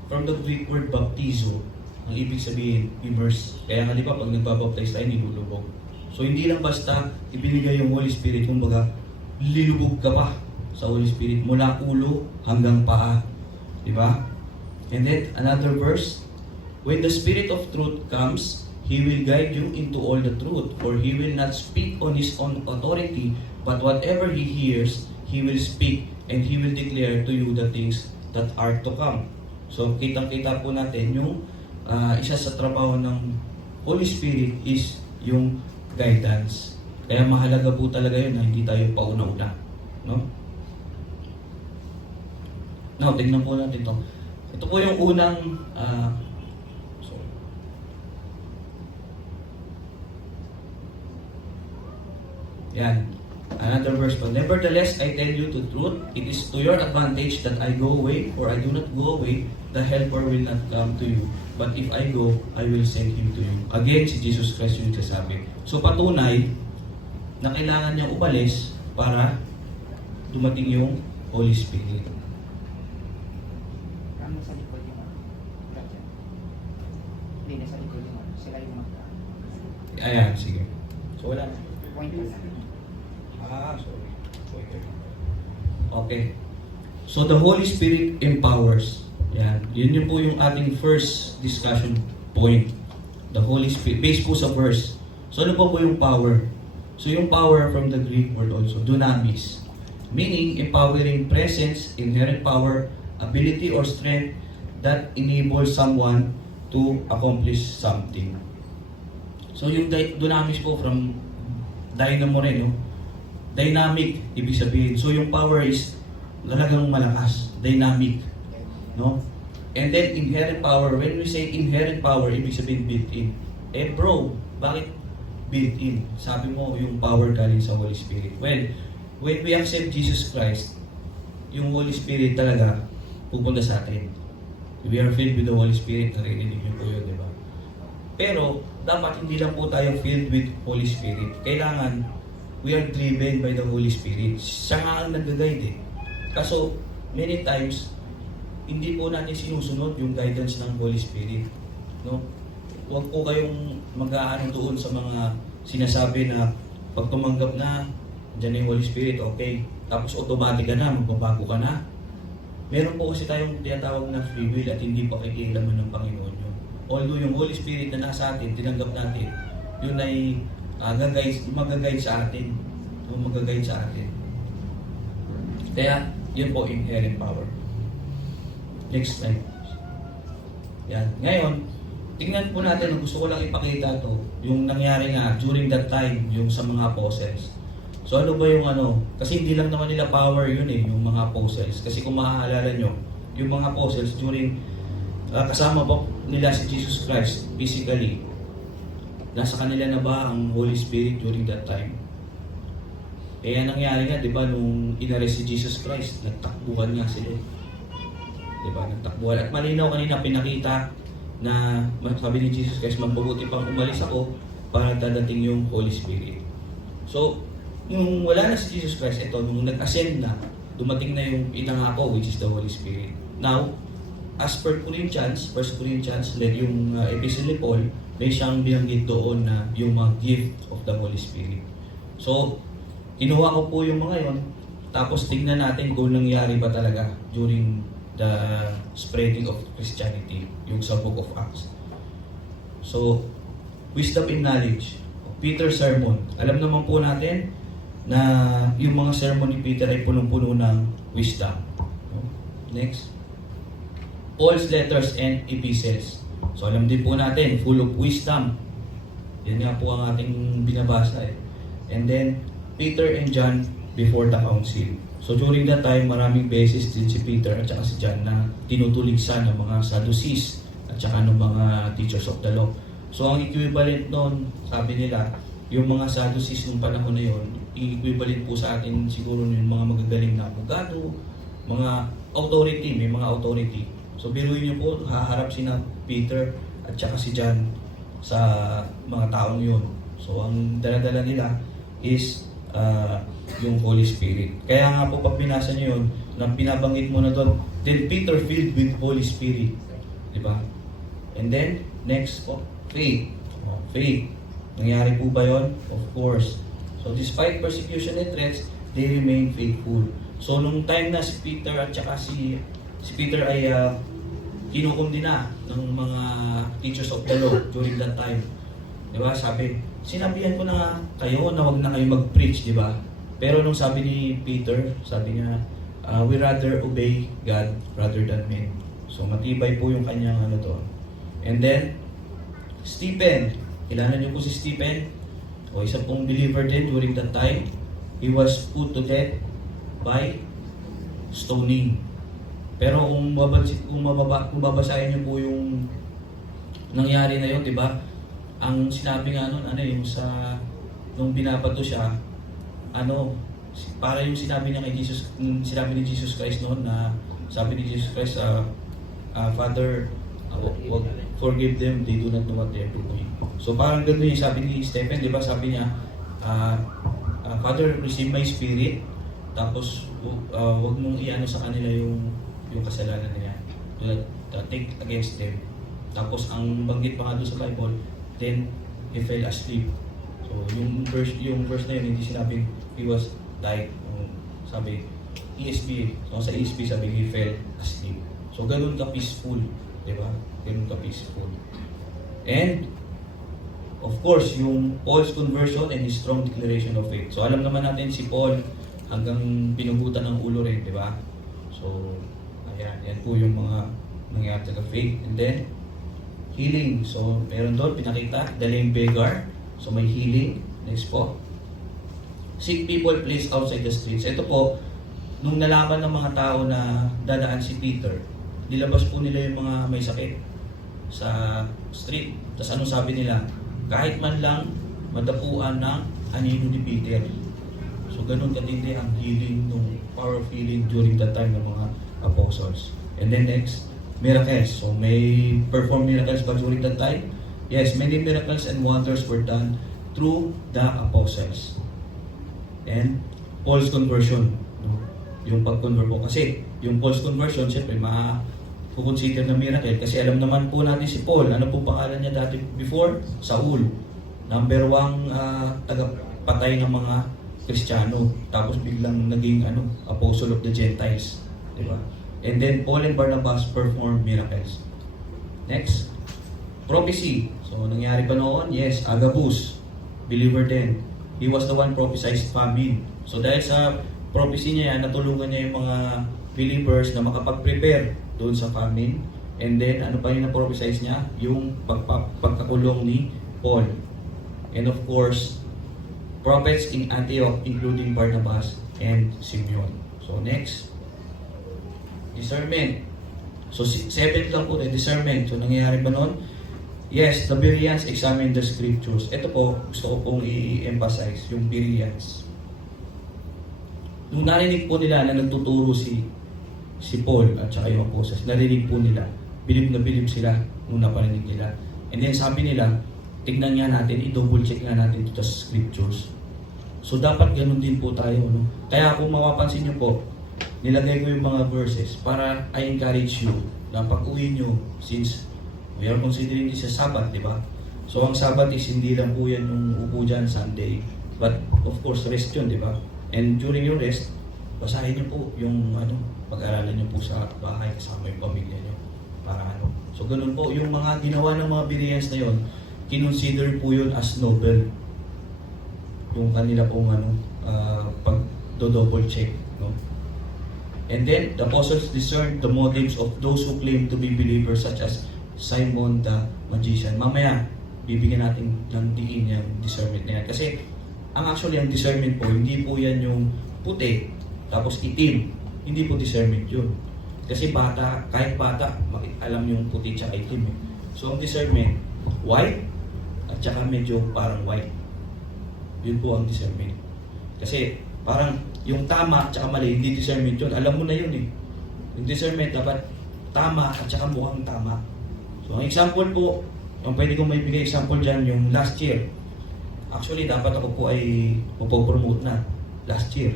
from the Greek word baptizo, ang ibig sabihin, immerse. Kaya nga di ba, pag nagbabaptize tayo, nilulubog. So hindi lang basta ibinigay yung Holy Spirit, yung baga, lilubog ka pa sa Holy Spirit mula ulo hanggang paa. Di ba? And then, another verse, when the Spirit of truth comes, He will guide you into all the truth, for He will not speak on His own authority, but whatever He hears, He will speak, and He will declare to you the things that are to come. So, kitang-kita po natin yung isa sa trabaho ng Holy Spirit is yung guidance. Kaya mahalaga po talaga yun na hindi tayo pauna-una. No? Now, tingnan po natin ito. Ito po yung unang yan. Another verse pa. Nevertheless, I tell you the truth, it is to your advantage that I go away, for I do not go away, the helper will not come to you. But if I go, I will send him to you. Again, si Jesus Christ yung nagsasabi. So patunay na kailangan niyang umalis para dumating yung Holy Spirit. Ano sa likod yung gotcha? Hindi na sa likod yung sila yung magka. Ayan, sige. So wala na. Point na lang. Sorry. Okay. So the Holy Spirit empowers. Yan. Yun po yung ating first discussion point. The Holy Spirit. Based po sa verse. So ano po yung power? So yung power from the Greek word also, dunamis. Meaning, empowering presence, inherent power, ability or strength that enables someone to accomplish something. So yung dunamis po from dynamo rin, no? Dynamic, ibig sabihin. So yung power is talagang malakas, dynamic, no? And then inherent power, when we say inherent power, ibig sabihin built-in. Eh bro, bakit built-in? Sabi mo yung power galing sa Holy Spirit. Well, when we accept Jesus Christ, yung Holy Spirit talaga pupunta sa atin. We are filled with the Holy Spirit, narinig niyo po yun, di ba? Pero, dapat hindi lang po tayo filled with Holy Spirit. Kailangan, we are driven by the Holy Spirit. Siya nga ang nag-guide eh. Kaso, many times, hindi po natin sinusunod yung guidance ng Holy Spirit. No? Huwag po kayong mag-aano doon sa mga sinasabi na pag tumanggap na, dyan yung Holy Spirit, okay. Tapos automatic ka na, magbabago ka na. Meron po kasi tayong tinatawag na free will at hindi pa kikilaman ng Panginoon yun. Although yung Holy Spirit na nasa atin, tinanggap natin, yun ay mag-guide sa atin. Mag-guide sa atin. Kaya, yun po inherent power. Next slide. Yan. Ngayon, tingnan po natin, gusto ko lang ipakita to, yung nangyari nga during that time, yung sa mga apostles. So ano ba yung ano? Kasi hindi lang naman nila power yun eh, yung mga apostles. Kasi kung maaalala nyo, yung mga apostles during, kasama pa nila si Jesus Christ physically, nasa kanila na ba ang Holy Spirit during that time? Kaya nangyari nga, di ba, nung inarrest si Jesus Christ, nagtakbuhan nga sila. Diba? Nagtakbuhan. At malinaw kanina pinakita na sabi ni Jesus Christ, mabuti pang umalis ako para dadating yung Holy Spirit. So, nung wala na si Jesus Christ, ito, nung nag-ascend na, dumating na yung pinangako, which is the Holy Spirit. Now, as per Corinthians, 1 Corinthians, yung epistle ni Paul, may siyang binanggit doon na yung mga gift of the Holy Spirit. So, kinuha ko po yung mga yon, tapos tingnan natin kung nangyari ba talaga during the spreading of Christianity, yung sa Book of Acts. So, wisdom and knowledge. Peter's sermon. Alam naman po natin na yung mga sermon ni Peter ay punong-puno ng wisdom. Next. Paul's letters and epistles. So, alam din po natin, full of wisdom. Yan nga po ang ating binabasa eh. And then, Peter and John before the council. So during that time, maraming beses din si Peter at saka si John na tinutuligsan ng mga Sadducees at saka ng mga teachers of the law. So ang equivalent noon, sabi nila, yung mga Sadducees nung panahon na yun, equivalent po sa atin siguro yung mga magagaling na abogado, mga authority, may mga authority. So biruin niyo po, haharap sina Peter at saka si John sa mga taong yun. So ang dala-dala nila is yung Holy Spirit. Kaya nga po pag binasa niyo yun, nang binabanggit mo na doon, then Peter filled with Holy Spirit. Diba? And then, next po, faith. Faith. Nangyari po ba yun? Of course. So despite persecution and threats, they remain faithful. So nung time na si Peter at saka si Peter ay kinukundina ng mga teachers of the law during that time. Diba? Sabi, sinabihan ko na kayo na wag na kayo mag-preach, di ba? Pero nung sabi ni Peter, sabi niya, we rather obey God rather than men. So matibay po yung kanyang ano to. And then, Stephen. Kilala niyo po si Stephen? O isa pong believer din during that time. He was put to death by stoning. Pero kung babasahin niyo po yung nangyari na yun, di ba? Ang sinabi nga nun, yung sa, nung binabato siya, para yung sinabi niya kay Jesus, sinabi ni Jesus Christ noon na, sabi ni Jesus Christ, Father, forgive them, they do not know what they are doing. So parang gano'n yung sabi ni Stephen, di ba? Sabi niya, Father, receive my spirit, tapos wag mong iano sa kanila yung kasalanan nila. Do not take against them. Tapos ang banggit pa nga doon sa Bible, then he fell asleep. So yung verse na yun, hindi sinabing he was died. Sabi, ESV. So sa ESV sabi, he fell asleep. So ganun ka peaceful. Diba? Ganun ka peaceful. And, of course, yung Paul's conversion and his strong declaration of faith. So alam naman natin si Paul hanggang pinugutan ng ulo rin, diba? So, Ayan, yan po yung mga nangyari sa faith. And then, healing. So, meron doon, pinakita, the lame beggar. So, may healing. Next po. Sick people placed outside the streets. Ito po, nung nalaman ng mga tao na dadaan si Peter, nilabas po nila yung mga may sakit sa street. Tapos anong sabi nila? Kahit man lang madapuan ng anino ni Peter. So ganun katindi ang healing, nung power of healing during that time ng mga apostles. And then next, miracles. So may perform miracles ba during that time? Yes, many miracles and wonders were done through the apostles. And Paul's conversion. No? Yung pag-convert po. Kasi yung Paul's conversion, siyempre kukonsider na miracle. Kasi alam naman po natin si Paul. Ano po pangalan niya dati before? Saul. Number 1 tagapatay ng mga Kristiyano. Tapos biglang naging apostle of the Gentiles. Diba? And then Paul and Barnabas performed miracles. Next. Prophecy. So nangyari pa noon? Yes, Agabus. Believer din. He was the one prophesied famine. So dahil sa prophecy niya yan, natulungan niya yung mga believers na makapag-prepare doon sa famine. And then, ano pa yung na-prophesize niya? Yung pagkakulong ni Paul. And of course, prophets in Antioch, including Barnabas and Simeon. So next, discernment. So 7 lang po, discernment. So nangyayari ba noon? Yes, the Bereans examined the scriptures. Ito po, gusto ko pong i-emphasize, yung Bereans. Nung narinig po nila na nagtuturo si Paul at saka yung apostles, narinig po nila, bilib na bilib sila nung naparinig nila. And then sabi nila, tignan nga natin, i-double check nga natin ito sa scriptures. So dapat ganun din po tayo. No? Kaya kung mapapansin nyo po, nilagay ko yung mga verses para I encourage you na pag-uwi nyo, since we are considering this as Sabbath, di ba? So ang Sabbath is hindi lang po yan yung upo dyan Sunday, but of course rest yun, di ba? And during your rest, basahin nyo po yung pag-aralan nyo po sa bahay kasama yung pamilya nyo. Para So ganun po, yung mga ginawa ng mga Bereans na yun, kinonsider po yun as noble. Yung kanila pong pag-double check. No? And then, the apostles discerned the motives of those who claim to be believers such as Simon the magician. Mamaya, bibigyan natin ng diin yung discernment na yan. Kasi, ang discernment po, hindi po yan yung puti, tapos itim. Hindi po discernment yun. Kasi kahit bata, alam yung puti tsaka itim. So, ang discernment, white, at saka medyo parang white. Yun po ang discernment. Kasi, parang yung tama at saka mali, hindi discernment yun. Alam mo na yun eh. Yung discernment, dapat tama at saka mukhang tama. So, ang example po, yung pwede kong may bigay example dyan, yung last year. Actually, dapat ako po ay mapopromote na last year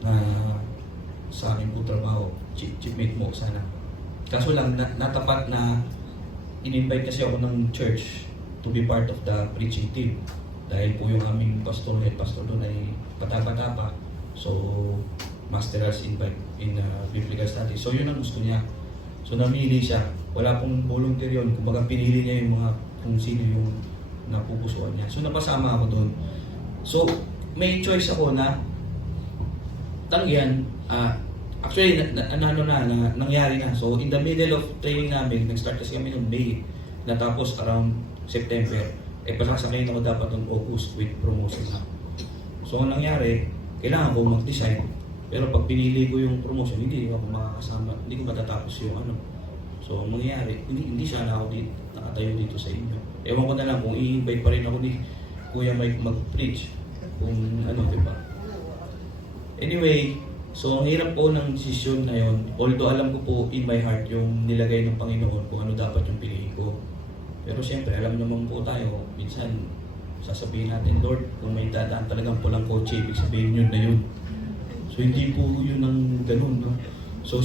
na sa akin po trabaho, chiefmate mo sana. Kaso lang, natapat na in-invite kasi ako ng church to be part of the preaching team. Dahil po yung aming head pastor doon ay bata-bata pa. So, master's invite in biblical studies. So, yun ang gusto niya. So, namili siya. Wala pong volunteer yun. Kumbaga, pinili niya yung mga kung sino yung napupusuan niya. So, napasama ako doon. So, may choice ako na yan, actually, nangyari na. So, in the middle of training namin, nag-start kasi kami noong May, natapos around September. Pasasakayin ako dapat noong August with promotion na. So, ang nangyari, kailangan ko mag-decide. Pero pag pinili ko yung promotion, hindi ako makakasama, hindi ko matatapos yung So, ang mangyayari, hindi sana ako nakatayo dito sa inyo. Ewan ko na lang kung i-invite pa rin ako ni Kuya Mike mag-preach. Kung diba? Anyway, so ang hirap po ng desisyon na yun, although alam ko po in my heart yung nilagay ng Panginoon kung ano dapat yung piliin ko. Pero siyempre, alam naman po tayo, minsan sasabihin natin, Lord, kung may dadaan talagang pulang kotse, ibig sabihin yun na yun. So hindi po yun ang ganun, no? So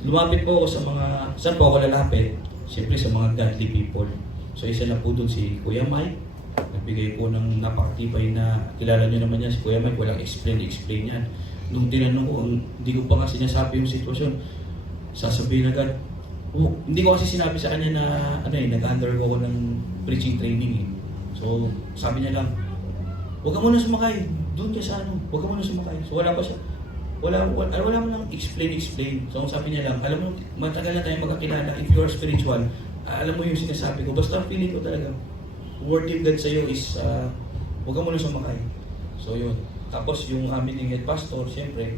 lumapit po ako sa mga, saan po ako lalapit? Siyempre sa mga godly people. So isa na po dun si Kuya Mike, nagbigay po ng napakatibay na, kilala nyo naman yan, si Kuya Mike, walang explain yan. Nung tinanong ko, hindi ko pa kasi sinasabi yung sitwasyon, sasabihin agad, hindi ko kasi sinabi sa kanya na, nag-undergo ko ng preaching training eh. So, sabi niya lang, huwag ka muna sumakay, doon ka sa huwag ka muna sumakay. So, wala pa siya. wala mo lang explain. So sabi niya lang, alam mo, matagal na tayong magkakilala. If you are spiritual, alam mo yung sinasabi ko. Basta feeling ko talaga, word of God sa'yo is, huwag ka muna sumakay. So yun. Tapos yung aming head pastor, siyempre,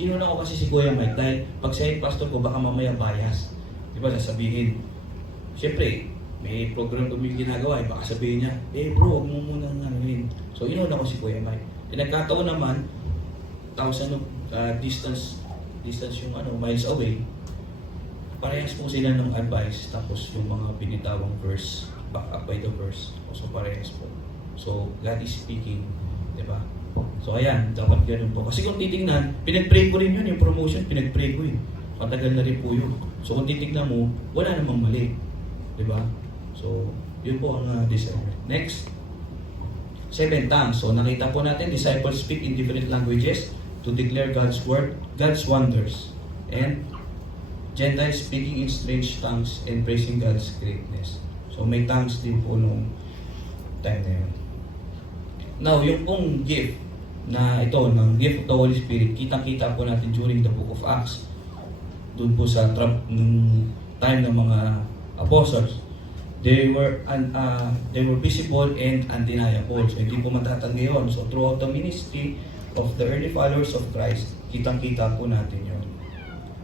inuna ko kasi si Kuya Mike dahil pag sa head pastor ko, baka mamaya bias. Di ba, sasabihin. Siyempre, may program kami ginagawa, baka sabihin niya, bro, huwag mo muna ngayon. So inuna ko si Kuya Mike. Nagkataon naman, 1,000 distance yung miles away, parehas po sila ng advice, tapos yung mga binitawang verse, back up by the verse, so parehas po. So, God is speaking, di ba? So, ayan, dapat ganun po. Kasi kung titingnan, pinag-pray ko rin yun, yung promotion, pinag-pray ko yun. Matagal na rin po yun. So, kung titingnan mo, wala namang mali. Di ba? So, yun po ang discernment. Next, 7 tongues. So, nakita po natin, disciples speak in different languages to declare God's word, God's wonders. And Gentiles speaking in strange tongues and praising God's greatness. So may tongues din po nung time na yun. Now, yung pong gift na ito, ng gift of the Holy Spirit, kitang-kita po natin during the book of Acts. Doon po sa nung time ng mga apostles, they were visible and undeniable. So hindi po matatanggi yun. So throughout the ministry of the early followers of Christ, kitang-kita po natin yun.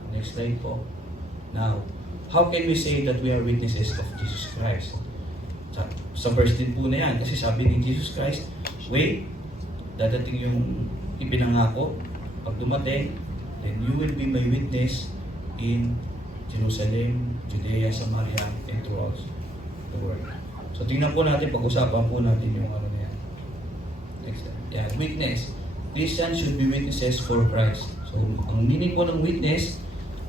Next slide po. Now, how can we say that we are witnesses of Jesus Christ? Sa verse din po na yan, kasi sabi ni Jesus Christ, wait, dadating yung ipinangako, pag dumating, then you will be my witness in Jerusalem, Judea, Samaria, and throughout the world. So tingnan po natin, pag-usapan po natin yung ano na yan. Next slide. Yeah, witness. Christians should be witnesses for Christ. So, ang meaning po ng witness,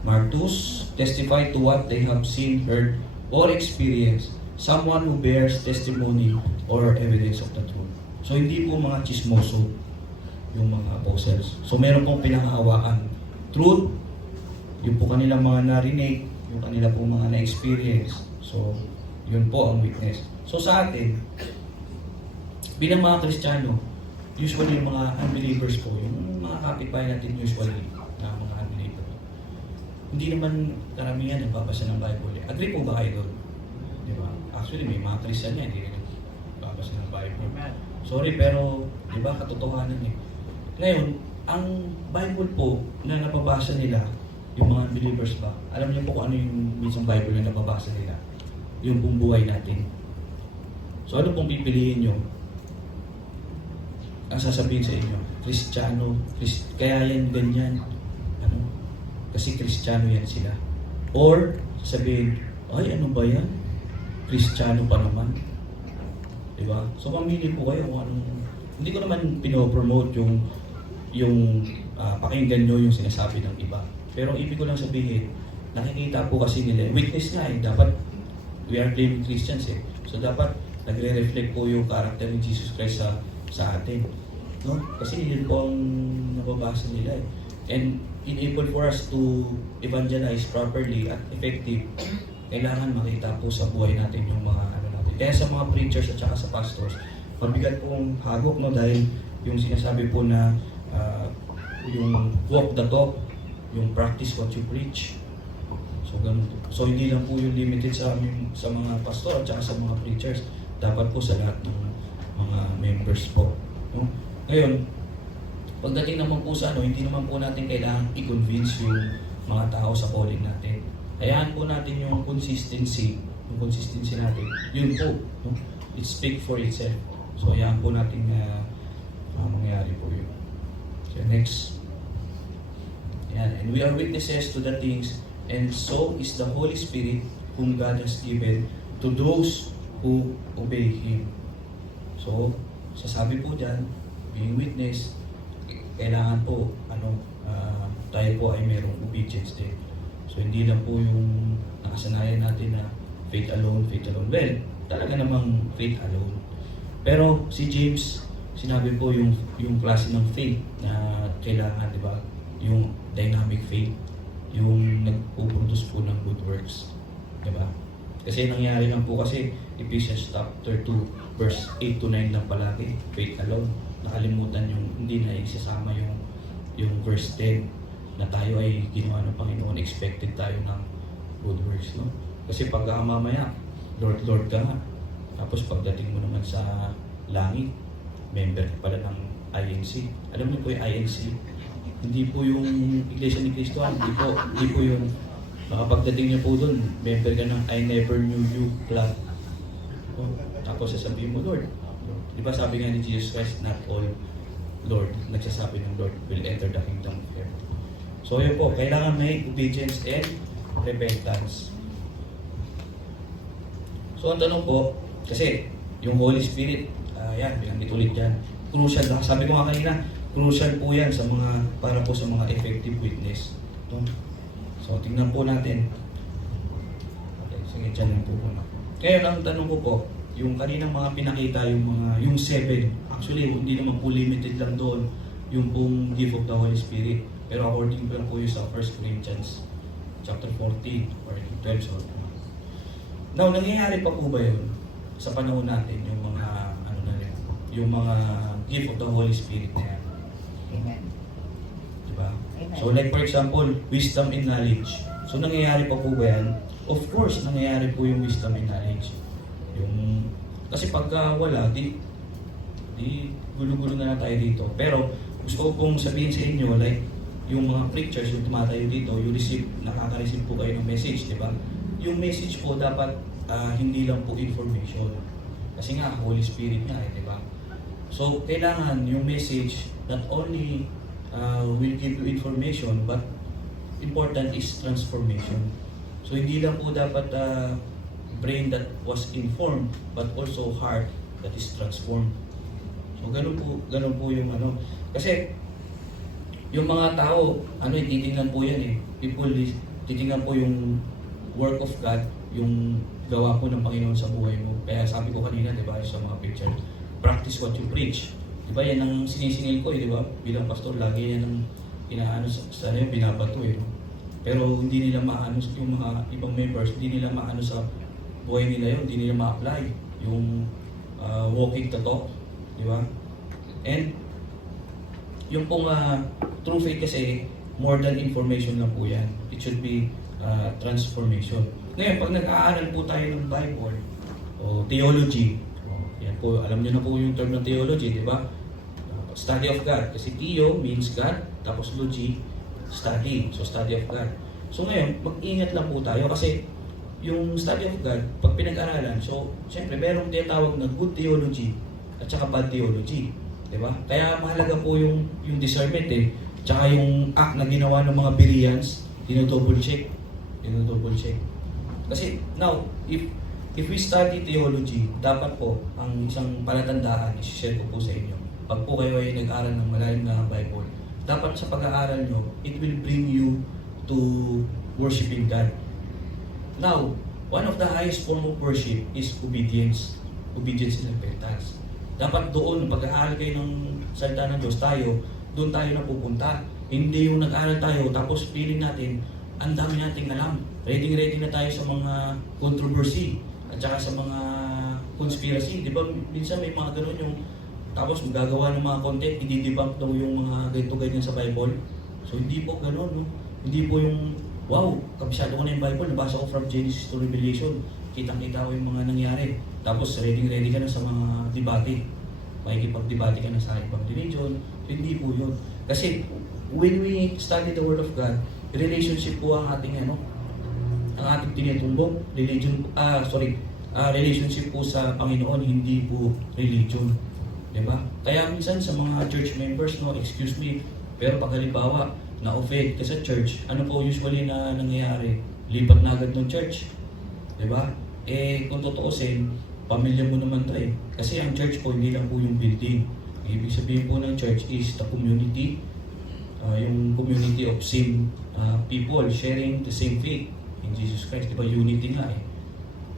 martus, testify to what they have seen, heard, or experienced. Someone who bears testimony or evidence of the truth. So, hindi po mga chismoso yung mga apostles. So, meron pong pinakahawakan. Truth, yung po kanilang mga narinig, yung kanila po mga na-experience. So, yun po ang witness. So, sa atin, bilang mga Kristiyano, usually yung mga unbelievers po, yung mga kapitbahay natin usually na mga unbelievers. Hindi naman karamihan nagbabasa ng Bible. Agree po ba kayo doon? Di ba? Actually, may mga Christian yan, hindi rin nagbabasa ng Bible. Sorry, pero di ba, katotohanan eh. Ngayon, ang Bible po na nababasa nila, yung mga unbelievers ba, alam niyo po kung ano yung mismong Bible na nababasa nila? Yung pong buhay natin. So ano pong pipiliin nyo? Ang sasabihin sa inyo, Kristiyano, kaya yan ganyan. Ano? Kasi Kristiyano yan sila. Or, sabihin, ay ano ba yan? Kristiyano pa naman. Diba? So, mamili po kayo kung anong... Hindi ko naman pinopromote yung pakinggan nyo yung sinasabi ng iba. Pero ibig ko lang sabihin, nakikita po kasi nila, witness nga eh, dapat we are claiming Christians eh. So, dapat nagre-reflect po yung character ni Jesus Christ sa atin. No? Kasi yun po ang nababasa nila eh. And enable for us to evangelize properly at effective, kailangan makita po sa buhay natin yung mga ano natin. Kaya sa mga preachers at saka sa pastors, mabigat pong hagok, no? Dahil yung sinasabi po na yung walk the talk, yung practice what you preach. So ganun po. So hindi lang po yung limited sa mga pastor at saka sa mga preachers. Dapat po sa lahat ng mga members po. No? Ngayon, pagdating naman po sa hindi naman po natin kailangan i-convince yung mga tao sa calling natin. Hayaan po natin yung consistency natin. Yun po, no? It speak for itself. So hayaan po natin mangyari po yun. So next. Yan. And we are witnesses to the things, and so is the Holy Spirit whom God has given to those who obey Him. So, sasabi po dyan, being witness, kailangan po tayo po ay mayroong obedience din. So hindi lang po yung nakasanayan natin na faith alone. Well, talaga namang faith alone. Pero si James, sinabi po yung klase ng faith na kailangan, di ba? Yung dynamic faith, yung nagpo-produce po ng good works, di ba? Kasi nangyari lang po kasi Ephesians chapter 2 verse 8 to 9 lang palagi, faith alone. Nakalimutan yung hindi na isasama yung verse 10 na tayo ay ginawa ng Panginoon, expected tayo ng good works, no? Kasi pag mamaya, Lord ka nga. Tapos pagdating mo naman sa langit, member ka pala ng INC. Alam niyo po yung INC? Hindi po yung Iglesia ni Cristo, hindi po yung pagdating niyo po doon, member ka ng I Never Knew You Club. Tapos sasabihin mo, Lord. Di ba sabi nga ni Jesus Christ, not all Lord, nagsasabi ng Lord will enter the kingdom of heaven. So yun po, kailangan may obedience and repentance. So ang tanong po, kasi yung Holy Spirit, yan, binanggit ulit yan. Crucial, sabi ko nga kanina, crucial po yan sa para po sa mga effective witness. Ito. So tingnan po natin. Okay, sige, dyan lang po. Ngayon, ang tanong ko po, yung kaninang mga pinakita, yung 7, actually, hindi naman po limited lang doon yung pong gift of the Holy Spirit. Pero according po yung sa 1 Corinthians chapter 14 or 12. So, now, nangyayari pa po ba yun sa panahon natin, yung mga, yung mga gift of the Holy Spirit na yan? Amen. Diba? Amen. So like for example, wisdom and knowledge. So nangyayari pa po ba yan? Of course, nangyayari po yung wisdom and knowledge. Kasi pagka wala, di gulo-gulo na tayo dito. Pero gusto ko pong sabihin sa inyo, like yung mga preachers yung tumatayo dito, you nakaka-receive po kayo ng message, di ba? Yung message po dapat hindi lang po information. Kasi nga, Holy Spirit nga, di ba? So, kailangan yung message not only will give you information, but important is transformation. So, hindi lang po dapat brain that was informed, but also heart that is transformed. So, ganun po yung Kasi, yung mga tao, titingnan po yan eh. People, titingnan po yung work of God, yung gawa po ng Panginoon sa buhay mo. Kaya sabi ko kanina, di ba, sa mga picture, practice what you preach. Di ba, yan ang sinisingil ko, di ba? Bilang pastor, lagi yan ang binabato eh. Pero hindi nila maano yung mga ibang members, hindi nila maano sa buhay nila yun, hindi nila ma-apply yung walking the talk, di ba? And yung pong true faith kasi, more than information lang po yan. It should be transformation. Ngayon, pag nag-aaral po tayo ng Bible o theology, yan po, alam niyo na po yung term ng theology, di ba? Study of God. Kasi theo means God, tapos logy, study. So, study of God. So, ngayon, mag-ingat lang po tayo kasi yung study of God, pag pinag-aralan, so, siyempre, merong tinatawag na good theology at saka bad theology. Diba? Kaya mahalaga po yung discernment eh. Tsaka yung act na ginawa ng mga Bereans, dinodouble check. Kasi, now, if we study theology, dapat po, ang isang palatandaan, isi-share ko po sa inyo. Pag po kayo ay nag-aaral ng malalim na Bible, dapat sa pag-aaral nyo, it will bring you to worshiping God. Now, one of the highest form of worship is obedience. Obedience and repentance. Dapat doon, pag-aaral kayo ng salita ng Diyos, doon tayo napupunta. Hindi yung nag-aaral tayo, tapos feeling natin, ang dami nating alam. Ready na tayo sa mga controversy, at saka sa mga conspiracy. Di ba, minsan may mga ganun yung, tapos magagawa ng mga content, i-debunk daw yung mga ganito-ganyan sa Bible. So, hindi po ganun, no? Hindi po yung, wow, kabisado ko na yung Bible, nabasa ko from Genesis to Revelation, kitang-kita ko yung mga nangyari. Tapos ready ka na sa mga debate. Makikipag-debate ka na sa ibang religion. So, hindi po yun. Kasi when we study the Word of God, relationship po ang ating ang ating tinutumbok. Relationship po sa Panginoon, hindi po religion. Diba? Kaya minsan sa mga church members, no, excuse me, pero pag halimbawa, na-offend ka sa church, ano po usually na nangyayari? Lipat na agad ng church. Diba? Eh, kung totoosin, pamilya mo naman tayo. Kasi ang church po, hindi lang po yung building. Ibig sabihin po ng church is the community, yung community of same people sharing the same faith in Jesus Christ. Diba? Unity nga eh.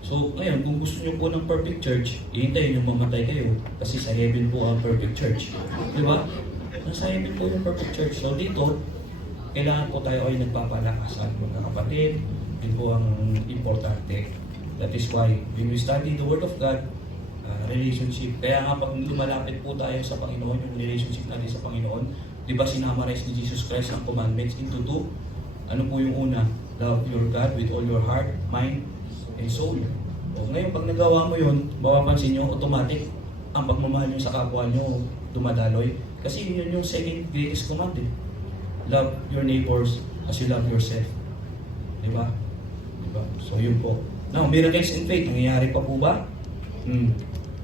So, ngayon, kung gusto nyo po ng perfect church, ihintayin nyo mamatay kayo. Kasi sa heaven po ang perfect church. Diba? Nasa heaven po yung perfect church. So, dito, kailangan po tayo ay nagpapalakasan mga kapatid. Yun po ang importante. That is why, when we study the Word of God, relationship, kaya nga pag lumalapit po tayo sa Panginoon, yung relationship natin sa Panginoon, di ba sinamarize ni Jesus Christ ang commandments into two? Ano po yung una? Love your God with all your heart, mind, and soul. O ngayon, pag nagawa mo yun, mapapansin nyo, automatic, ang pagmamahal nyo sa kapwa nyo dumadaloy. Kasi yun yung second greatest command eh. Love your neighbors as you love yourself. Di ba? Di ba? So yun po. Now, miracles in faith, nangyayari pa po ba?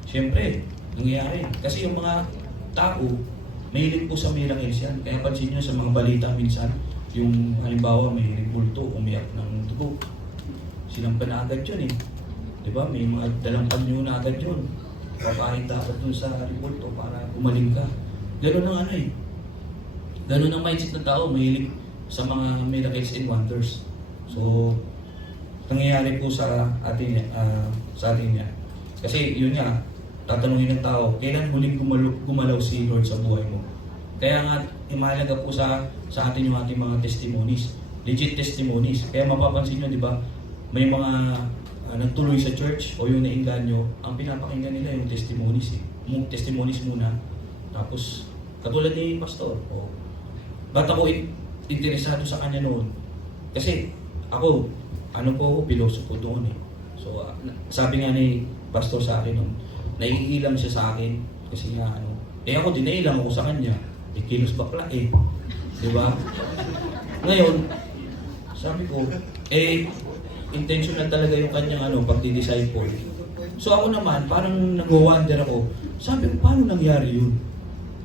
Siyempre, nangyayari. Kasi yung mga tao, mahilig po sa miracles yan. Kaya pansin nyo sa mga balita minsan, yung halimbawa may bulto, umiyak ng dugo. Silang na agad yun eh. Diba? May mga dalang panyo na agad yun. Papahit dapat dun sa bulto para gumaling ka. Ganun ang ano eh. Ganun ang mindset ng tao, mahilig sa mga miracles and wonders. So, nangyayari po sa atin yan. Kasi yun nga, tatanungin ng tao, kailan huling gumalaw si Lord sa buhay mo? Kaya nga, mahalaga po sa atin yung ating mga testimonies. Legit testimonies. Kaya mapapansin nyo, di ba, may mga nagtuloy sa church o yung nainganyo, ang pinapakinggan nila yung testimonies. Yung testimonies muna. Tapos, katulad ni Pastor, ba't ako interesado sa kanya noon? Kasi, ako, pilosopo doon eh. So, sabi nga ni Pastor sa akin noon, naiilang siya sa akin. Kasi nga, ako din naiilang ako sa kanya. Kilos bakla eh. Diba? Ngayon, sabi ko, intentional talaga yung kanyang pagdi-disciple. So ako naman, parang nag-wonder ako. Sabi ko, paano nangyari yun?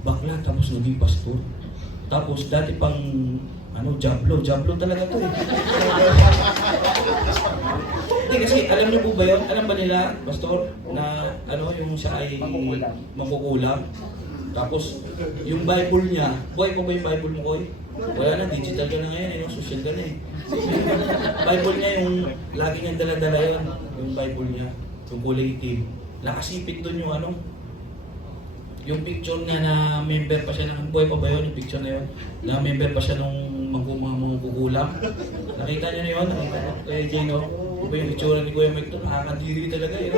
Bakla, tapos naging pastor. Tapos dati pang, jablo talaga to eh. Hindi kasi, alam niyo po ba yun? Alam ba nila, pastor, na yung siya ay mangkukulam? Tapos, yung Bible niya, buhay pa ba yung Bible mo, Koy? Wala na, digital ka na ngayon, social ka na eh. Bible niya yung, lagi niyang dala-dala yun, yung Bible niya, yung kulay itim. Nakasipit doon yung picture nga na member pa siya ng, buhay pa ba yun, yung picture na yun? Na member pa siya nung mangkukulam. Nakita niyo na yun, nakita niyo, kaya Jeno, iba yung picture ni Kuya Mike doon, nakakadiri talaga yun.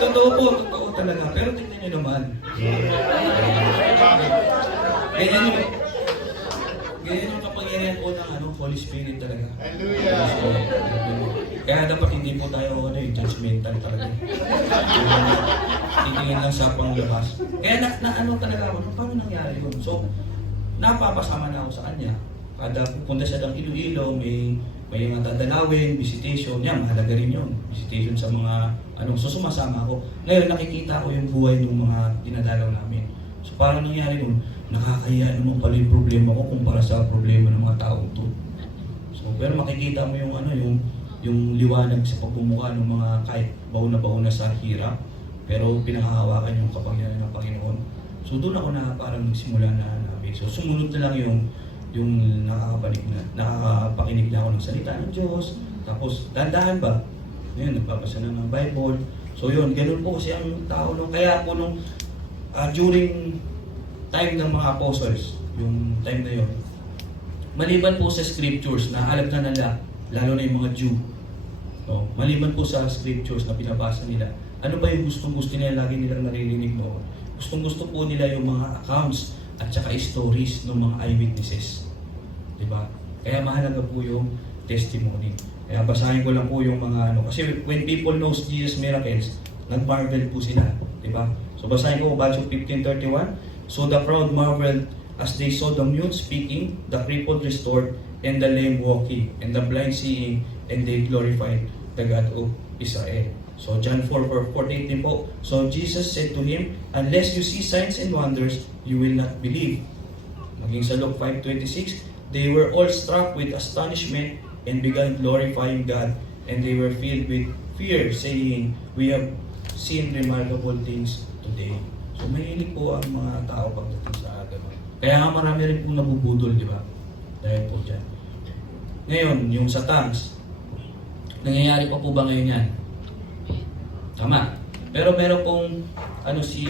Totoo talaga. Pero tingnan nyo naman. Ganyan yung kapangyarihan po ng Holy Spirit talaga. Hallelujah! Kaya dapat hindi po tayo judgmental talaga. Titingin lang sa panglabas. Kaya talaga ako, paano nangyari yun? So, napapasama na ako sa kanya. Kada pupunta siya ng Iloilo, may mga dadalawin, visitation, yan, mahalaga rin yun. Visitation sa mga, so sumasama ako. Ngayon, nakikita ko yung buhay ng mga dinadalaw namin. So parang nangyari nun, nakakaya naman pala yung problema ko kumpara sa problema ng mga tao to. So, pero makikita mo yung liwanag sa pagbumuka ng mga kahit baon na sa hirap, pero pinakahawakan yung kapangyarihan ng Panginoon. So doon ako na parang nagsimula na namin. So sumunod na lang yung nakakapakinig na ako ng salita ng Diyos. Tapos, dahan-dahan ba? Ngayon, nagbabasa na ng Bible. So yun, ganun po kasi ang tao. Kaya po during time ng mga apostles, yung time na yun, maliban po sa scriptures na alam na nila, lalo na yung mga Jew, maliban po sa scriptures na pinabasa nila, ano ba yung gustong-gusto nila, lagi nilang naririnig mo? Gustong-gusto po nila yung mga accounts at saka stories ng mga eyewitnesses. Diba? Kaya mahalaga po yung testimony. Kaya basahin ko lang po yung mga kasi when people knows Jesus miracles, nag-marvel po sila. Diba? So basahin ko Matthew 15:31. So the crowd marveled as they saw the mute speaking, the crippled restored, and the lame walking, and the blind seeing, and they glorified the God of Israel. So John 4:48 din po. So Jesus said to him, unless you see signs and wonders, you will not believe. Maging sa Luke 5:26, they were all struck with astonishment and began glorifying God, and they were filled with fear, saying, we have seen remarkable things today. So mahilig po ang mga tao pagdating sa gano'n. Kaya nga marami rin po nabubudol, di ba? Dahil po dyan. Ngayon, yung sa tongues, nangyayari pa po ba ngayon yan? Tama. Pero meron pong si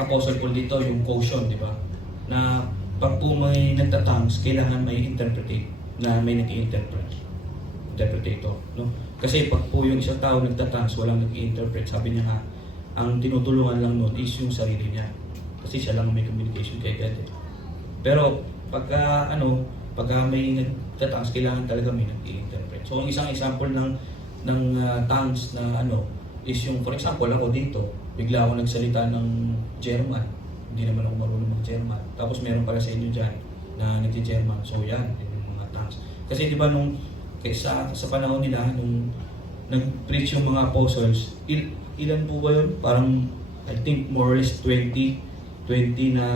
Apostle Paul dito, yung caution, di ba? Na pag po may nagtatangs, kailangan may interpretate, na may nag-interpretator, no? Kasi pag po yung isang tao nagtatangs, walang nag-interpret, sabi niya nga, ang tinutulungan lang nun is yung sarili niya. Kasi siya lang ang may communication kay God eh. Pero pagka may nagtatangs, kailangan talaga may nag-i-interpret. So ang isang example ng tongues na is yung, for example, ako dito, bigla ako nagsalita ng German. Hindi naman ako marunong mag-German. Tapos meron pala sa inyo dyan na nag-German. So yan, yun yung mga tongues. Kasi di ba sa panahon nila, nung nag-preach yung mga apostles, ilan po ba yun? Parang, I think more or less 20 na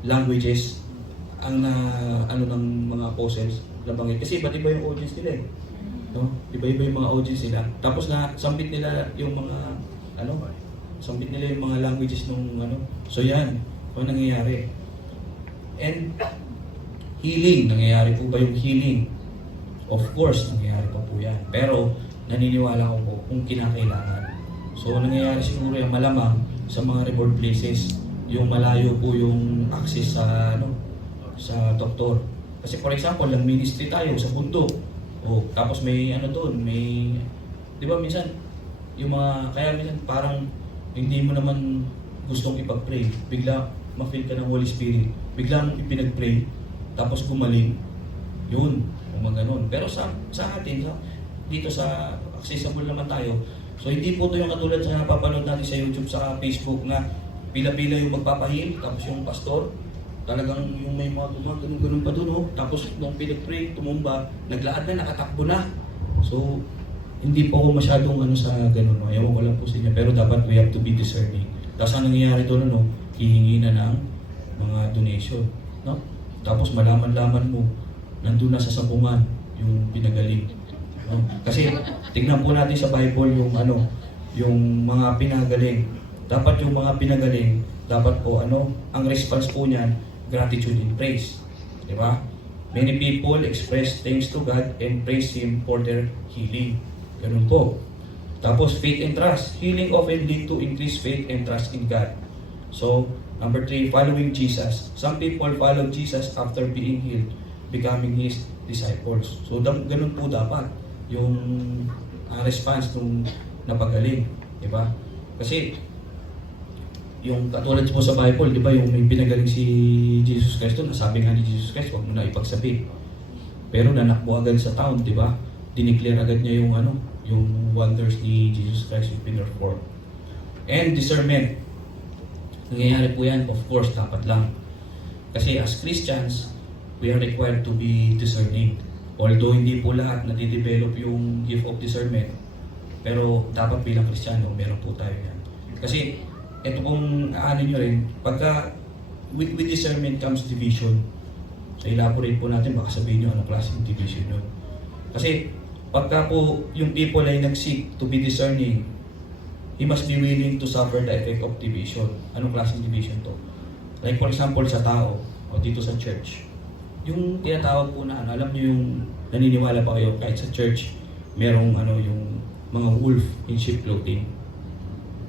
languages ang ng mga apostles nabanggit. Kasi iba-iba yung audience nila eh. No? Iba-iba yung mga audience nila. Tapos na sambit nila yung mga sambit nila yung mga languages nung So yan, ano nangyayari? And healing, nangyayari po ba yung healing? Of course, nangyayari pa po yan. Pero naniniwala ko po kung kinakailangan. So nangyayari siguro yung malamang sa mga remote places, yung malayo po yung access sa doktor. Kasi for example, lang ministry tayo sa bundok. Tapos may doon, may, di ba minsan, kaya minsan parang hindi mo naman gustong ipag-pray. Bigla ma-feel ka ng Holy Spirit. Bigla mong ipinag-pray, tapos gumaling. Yun, mga ganun. Pero sa atin, dito sa accessible naman tayo. So hindi po ito yung katulad sa napapanood natin sa YouTube, sa Facebook na pila-pila yung magpapahil, tapos yung pastor, talagang yung may mga ganun pa doon, tapos nung pinag-pray, tumumba, naglaad na, nakatakbo na. So, hindi po ako masyadong sa ganun, ewan ko lang po sa inyo, pero dapat we have to be discerning. Tapos ang nangyayari doon, hihingi na ng mga donation, no? Tapos malaman-laman mo, nandun na sa sabungan yung pinagaling. No? Kasi, tignan po natin sa Bible yung mga pinagaling. Dapat yung mga pinagaling, dapat po ang response po niyan, gratitude and praise. Di ba? Many people express thanks to God and praise Him for their healing. Ganun po. Tapos faith and trust. Healing often lead to increased faith and trust in God. So, number 3, following Jesus. Some people follow Jesus after being healed, becoming His disciples. So, ganun po dapat yung response nung napagaling. Di ba? Kasi, yung katulad po sa Bible, di ba, yung may pinagaling si Jesus Christ, nasabi nga ni Jesus Christ, huwag mo na ipagsabi. Pero nanakbo agad sa town, di ba? Dineclare agad niya yung yung wonders ni Jesus Christ with Peter 4. And discernment. Nangyayari po yan, of course, dapat lang. Kasi as Christians, we are required to be discerning. Although hindi po lahat nadidevelop yung gift of discernment, pero dapat bilang Kristiyano, meron po tayo yan. Kasi ito pong nyo rin, pagka with discernment comes division. So elaborate po natin, baka sabihin nyo anong klaseng division yun. Kasi pagka po yung people ay nag-seek to be discerning, he must be willing to suffer the effect of division. Anong klaseng division to? Like for example sa tao, o dito sa church, yung tinatawag po na alam nyo yung naniniwala pa kayo kahit sa church, merong yung mga wolf in sheep clothing.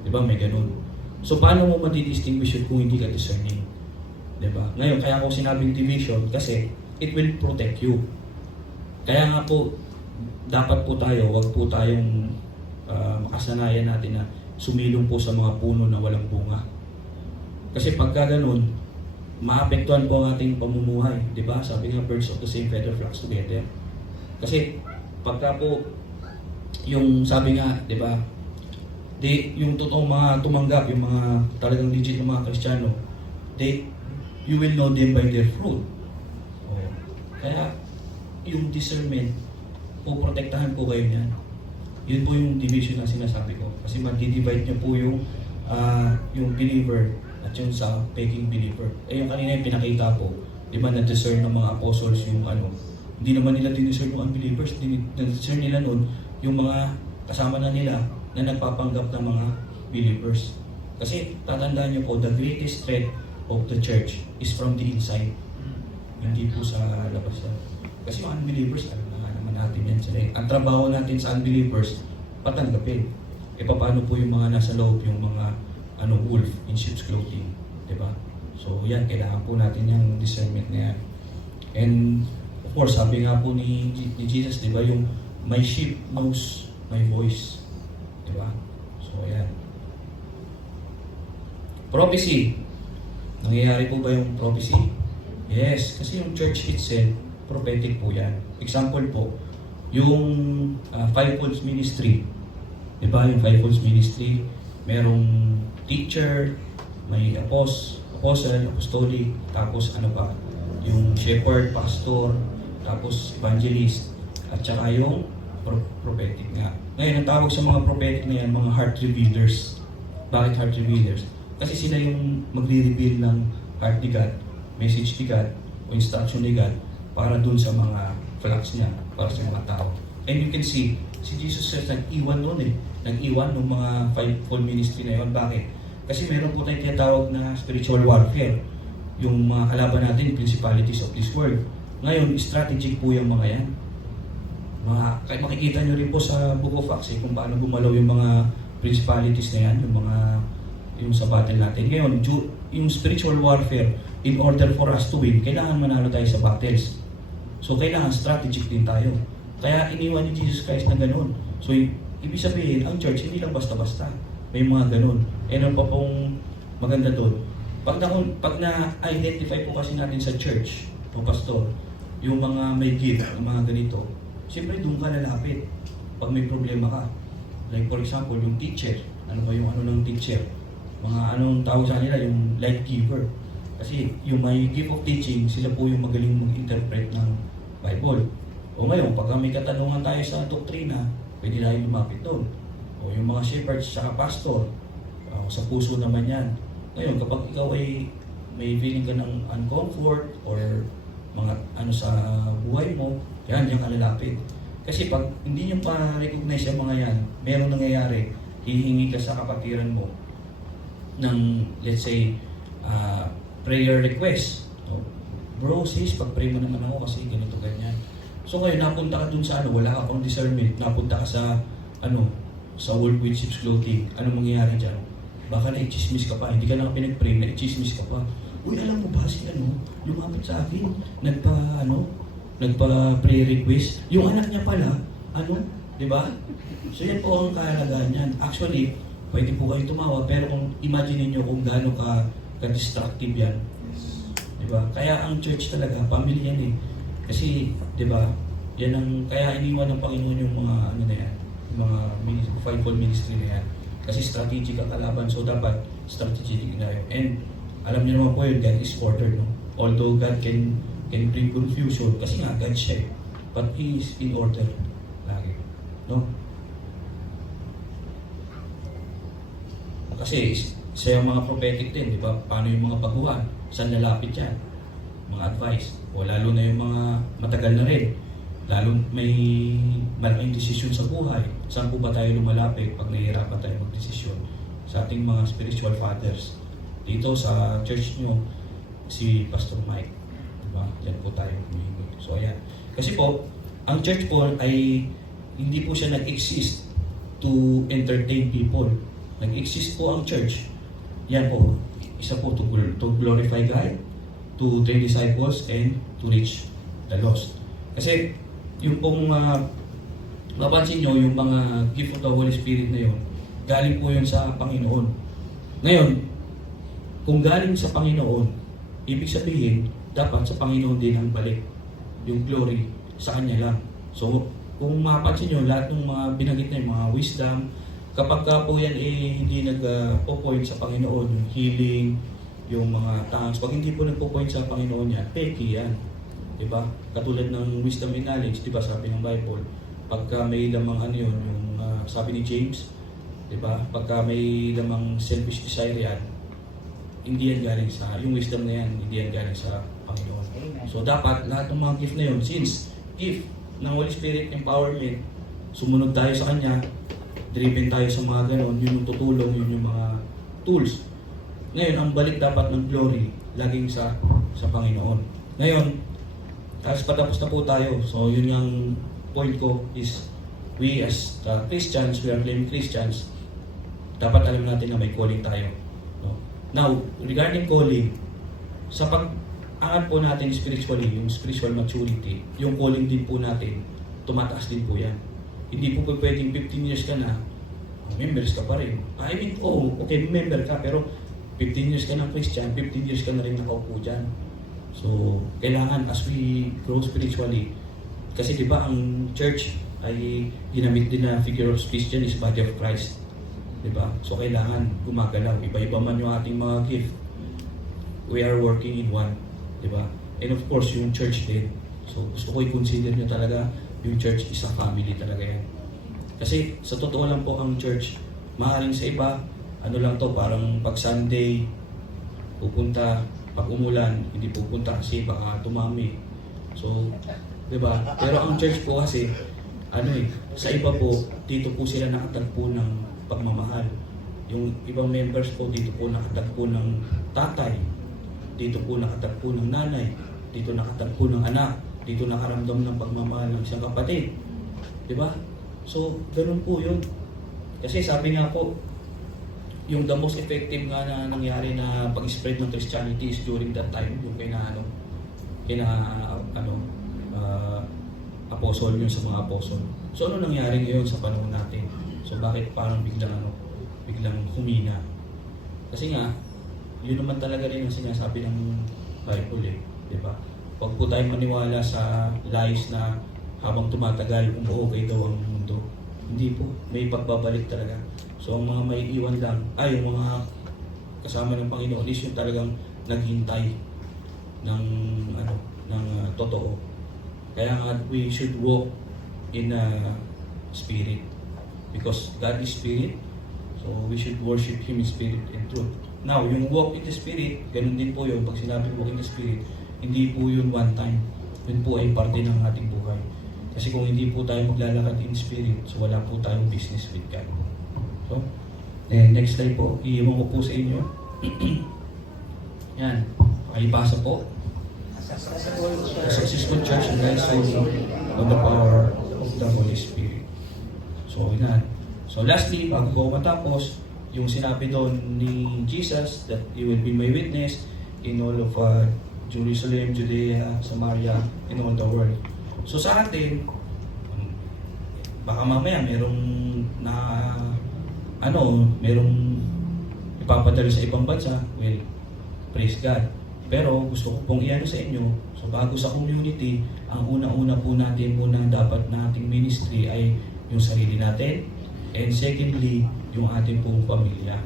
Diba? May ganun. So, paano mo madi-distinguish yun kung hindi ka discerning? Diba? Ngayon, kaya ako sinabing division kasi it will protect you. Kaya nga po, dapat po tayo, wag po tayong makasanayan natin na sumilong po sa mga puno na walang bunga. Kasi pagka ganun, maapektuhan po ang ating pamumuhay. Diba? Sabi nga, birds of the same feather flocks together. Kasi pagka po, yung sabi nga, diba, yung totoong mga tumanggap, yung mga talagang legit ng mga Kristiyano, you will know them by their fruit. Kaya, yung discernment, poprotektahan po kayo niyan. Yun po yung division na sinasabi ko. Kasi mag-divide niya po yung believer at yung sa peking believer. Yung kanina yung pinakita po, di ba na-discern ng mga apostles yung hindi naman nila din-discern yung unbelievers, na-discern nila nun yung mga kasama na nila na nagpapanggap ng mga believers. Kasi tatandaan niyo po, the greatest threat of the church is from the inside. Hindi po sa labas yan. Kasi yung unbelievers, alam naman natin yan sila. Ang trabaho natin sa unbelievers, patanggapin. Paano po yung mga nasa loob, yung mga wolf in sheep's clothing. Diba? So yan, kailangan po natin yung discernment na yan. And of course, sabi nga po ni Jesus, diba, yung my sheep knows my voice. Diba? So, ayan. Prophecy. Nangyayari po ba yung prophecy? Yes, kasi yung church itself, prophetic po yan. Example po, yung fivefold ministry. Diba yung fivefold ministry, merong teacher, may apostle, apostolic, tapos ano pa, yung shepherd, pastor, tapos evangelist, at saka yung prophetic nga. Ngayon, ang tawag sa mga prophetic na yan, mga heart revealers. Bakit heart revealers? Kasi sila yung magre-reveal ng heart ni God, message ni God, o instruction ni God, para dun sa mga flocks niya, para sa mga tao. And you can see, si Jesus says, nag-iwan noon eh. Nag-iwan ng mga fivefold ministry na yun. Bakit? Kasi meron po tayong tinatawag na spiritual warfare. Yung mga kalaban natin, principalities of this world. Ngayon, strategic po yung mga yan. Kahit makikita nyo rin po sa Book of Acts kung paano gumalaw yung mga principalities na yan, yung sa battle natin. Ngayon, yung spiritual warfare, in order for us to win, kailangan manalo tayo sa battles. So, kailangan strategic din tayo. Kaya iniwan ni Jesus Christ na ganun. So, ibig sabihin, ang church hindi lang basta-basta. May mga ganun. E ano pa pong maganda doon? Pag na-identify po kasi natin sa church, o pastor, yung mga may gift, yung mga ganito, siyempre doon ka lalapit pag may problema ka. Like for example, yung teacher. Ano ba yung ano ng teacher? Mga anong tawag sa nila, yung light giver. Kasi yung may gift of teaching, sila po yung magaling mag-interpret ng Bible. O ngayon, pag may katanungan tayo sa doktrina, pwede tayo lumapit doon. O yung mga shepherds sa pastor, sa puso naman yan. Ngayon, kapag ikaw ay may feeling ka ng uncomfort or mga ano sa buhay mo, yan ka lalapit. Kasi pag hindi nyo pa recognize yung mga yan, meron nangyayari, hihingi ka sa kapatiran mo ng, let's say, prayer request. No? Bro, sis, pag-pray mo naman ako kasi ganito, ganyan. So ngayon, napunta ka dun sa wala akong discernment, napunta ka sa, sa World with Sheep's Clothing. Anong mangyayari dyan? Baka na-chismis ka pa, hindi ka lang pinag-pray, na-chismis ka pa. Uy, alam mo ba si lumapit sa akin, nagpa-prayer request. Yung anak niya pala, di ba? So yan po ang kahalagahan niyan. Actually, pwede po kayo tumawa, pero kung imagine niyo kung gaano ka-destructive yan. Di ba? Kaya ang church talaga, family yan eh. Kasi, di ba, yan ang, kaya iniwan ng Panginoon yung mga, na yan, mga fivefold ministry na yan. Kasi strategic ang kalaban, so dapat strategic na yun. And, alam niyo naman po yun, God is order, no? Although God can bring confusion, kasi nga, God siya, but He is in order, lagi, no? Kasi, sa yung mga prophetic din, di ba? Paano yung mga baguhan? Saan lalapit yan? Mga advice. O lalo na yung mga matagal na rin. Lalo may malaking desisyon sa buhay. Saan po ba tayo lumalapit pag nahihirapan tayo mag-desisyon? Sa ating mga spiritual fathers. Dito sa church nyo, si Pastor Mike. Diba? Diyan po tayo humihingi. So ayan. Kasi po, ang church po ay hindi po siya nag-exist to entertain people. Nag-exist po ang church. Yan po. Isa po to glorify God, to train disciples, and to reach the lost. Kasi yung pong mapansin nyo, yung mga gift of the Holy Spirit na yun, galing po yun sa Panginoon. Ngayon, kung galing sa Panginoon, ibig sabihin, dapat sa Panginoon din ang balik. Yung glory, sa Kanya lang. So, kung mapansin nyo, lahat ng mga binanggit na yung mga wisdom, kapag ka po yan hindi nag-point sa Panginoon, yung healing, yung mga tongues, pag hindi po nagpo-point sa Panginoon yan, peki yan. Diba? Katulad ng wisdom and knowledge, diba sabi ng Bible, pagka may lamang yun, yung sabi ni James, diba? Pagka may lamang selfish desire yan, hindi yan galing sa, yung wisdom na yan, hindi yan galing sa Panginoon. So dapat lahat ng mga gift na yun, since gift ng Holy Spirit empowerment, sumunod tayo sa Kanya, driven tayo sa mga ganon, yun yung tutulong, yun yung mga tools. Ngayon, ang balik dapat ng glory, laging sa Panginoon. Ngayon, tapos patapos na po tayo. So, yun yung point ko is, we as Christians, we are claiming Christians, dapat alam natin na may calling tayo. No? Now, regarding calling, sa pag-angat po natin spiritually, yung spiritual maturity, yung calling din po natin, tumataas din po yan. Hindi po pwedeng 15 years ka na, members ka pa rin. I mean, okay, member ka, pero 15 years ka ng Christian, 15 years ka na rin nakaupo dyan. So, kailangan as we grow spiritually, kasi di ba ang church ay ginamit din na figure of speech dyan is body of Christ. Di ba? So, kailangan gumagalaw. Iba-iba man yung ating mga gift. We are working in one. Di ba? And of course, yung church din. So, gusto ko i-consider nyo talaga yung church is a family talaga yan. Kasi sa totoo lang po ang church, maaaring sa iba, ano lang to, parang pag Sunday, pupunta, pag umulan, hindi pupunta kasi baka tumami. So, di ba? Pero ang church po kasi, sa iba po, dito po sila nakatagpo ng pagmamahal. Yung ibang members po, dito po nakatagpo ng tatay, dito po nakatagpo ng nanay, dito nakatagpo ng anak, dito nakaramdam ng pagmamahal ng isang kapatid. Di ba? So, ganun po yun. Kasi sabi nga po, yung the most effective nga na nangyari na pag-spread ng Christianity is during that time, yung apostle, yun sa mga apostle. So, ano nangyari ngayon sa panahon natin? So, bakit parang biglang humina? Kasi nga, yun naman talaga rin ang sinasabi ng Bible eh, di ba? Huwag po tayong maniwala sa lies na habang tumatagal, umuukay daw ang mundo. Hindi po, may pagbabalik talaga. So ang mga maiiwan lang, yung mga kasama ng Panginoon is yung talagang naghintay ng totoo. Kaya nga we should walk in spirit. Because God is spirit, so we should worship Him in spirit and truth. Now, yung walk in the spirit, ganun din po yun. Pag sinabi walk in the spirit, hindi po yun one time. Yun po ay parte ng ating buhay. Kasi kung hindi po tayo maglalakad in spirit, so wala po tayong business with God. So, next slide po, iiwan ko po sa inyo. Yan, pakibasa po. A successful church relies solely on the power of the Holy Spirit. So, yan. So, lastly, bago ko matapos, yung sinabi doon ni Jesus that you will be my witness in all of Jerusalem, Judea, Samaria, and all the world. So sa atin, baka mamaya merong ipapadala sa ibang bansa, well, praise God. Pero gusto ko pong iano sa inyo, so bago sa community, ang una-una po natin muna dapat nating ministry ay yung sarili natin, and secondly, yung ating pong pamilya.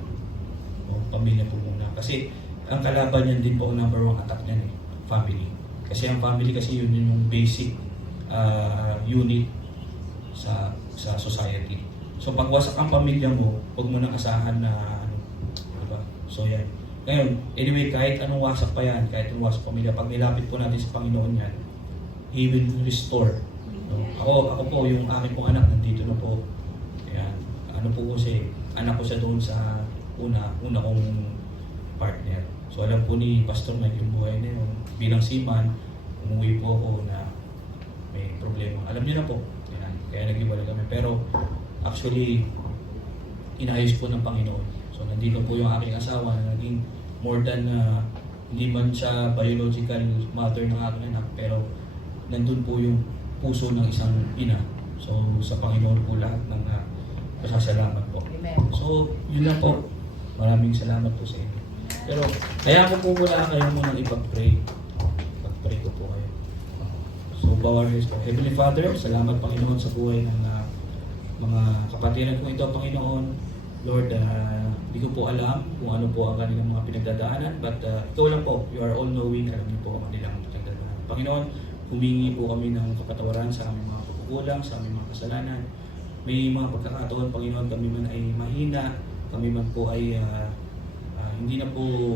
Pamilya po muna. Kasi ang kalaban niyan din po, ang number one attack niyan family. Kasi ang family kasi yun yung basic unit sa society. So pag wasak ang pamilya mo, huwag mo nang asahan na diba? So yan. Ngayon, anyway, kahit anong wasak pa yan, kahit anong wasak pamilya, pag nilapit po natin sa Panginoon yan, He will restore. No? Ako po, yung aking pong anak, nandito na po. Ayan. Ano po kasi, anak ko siya doon sa una kong partner. So alam po ni Pastor Mike yung buhay na yun. Bilang seaman, umuwi po ako na may problema. Alam niyo na po. Yan. Kaya nag-iwalay kami. Pero actually, inayos po ng Panginoon. So nandito po yung aking asawa na naging more than hindi man siya biological mother ng aking anak. Pero nandun po yung puso ng isang ina. So sa Panginoon po lahat ng pasasalamat po. So yun lang po. Maraming salamat po sa inyo. Pero, kaya ako po wala kayo munang ipag-pray. Pag-pray ko po kayo. So, bow our heads po. Heavenly Father, salamat Panginoon sa buhay ng mga kapatiran ko ito, Panginoon. Lord, hindi ko po alam kung ano po ang kanilang mga pinagdadaanan, but ikaw lang po, you are all-knowing, alam niyo po ang kanilang pinagdadaanan. Panginoon, humingi po kami ng kapatawaran sa aming mga pagkukulang, sa aming mga kasalanan. May mga pagkakataon, Panginoon, kami man ay mahina, kami man po ay hindi na po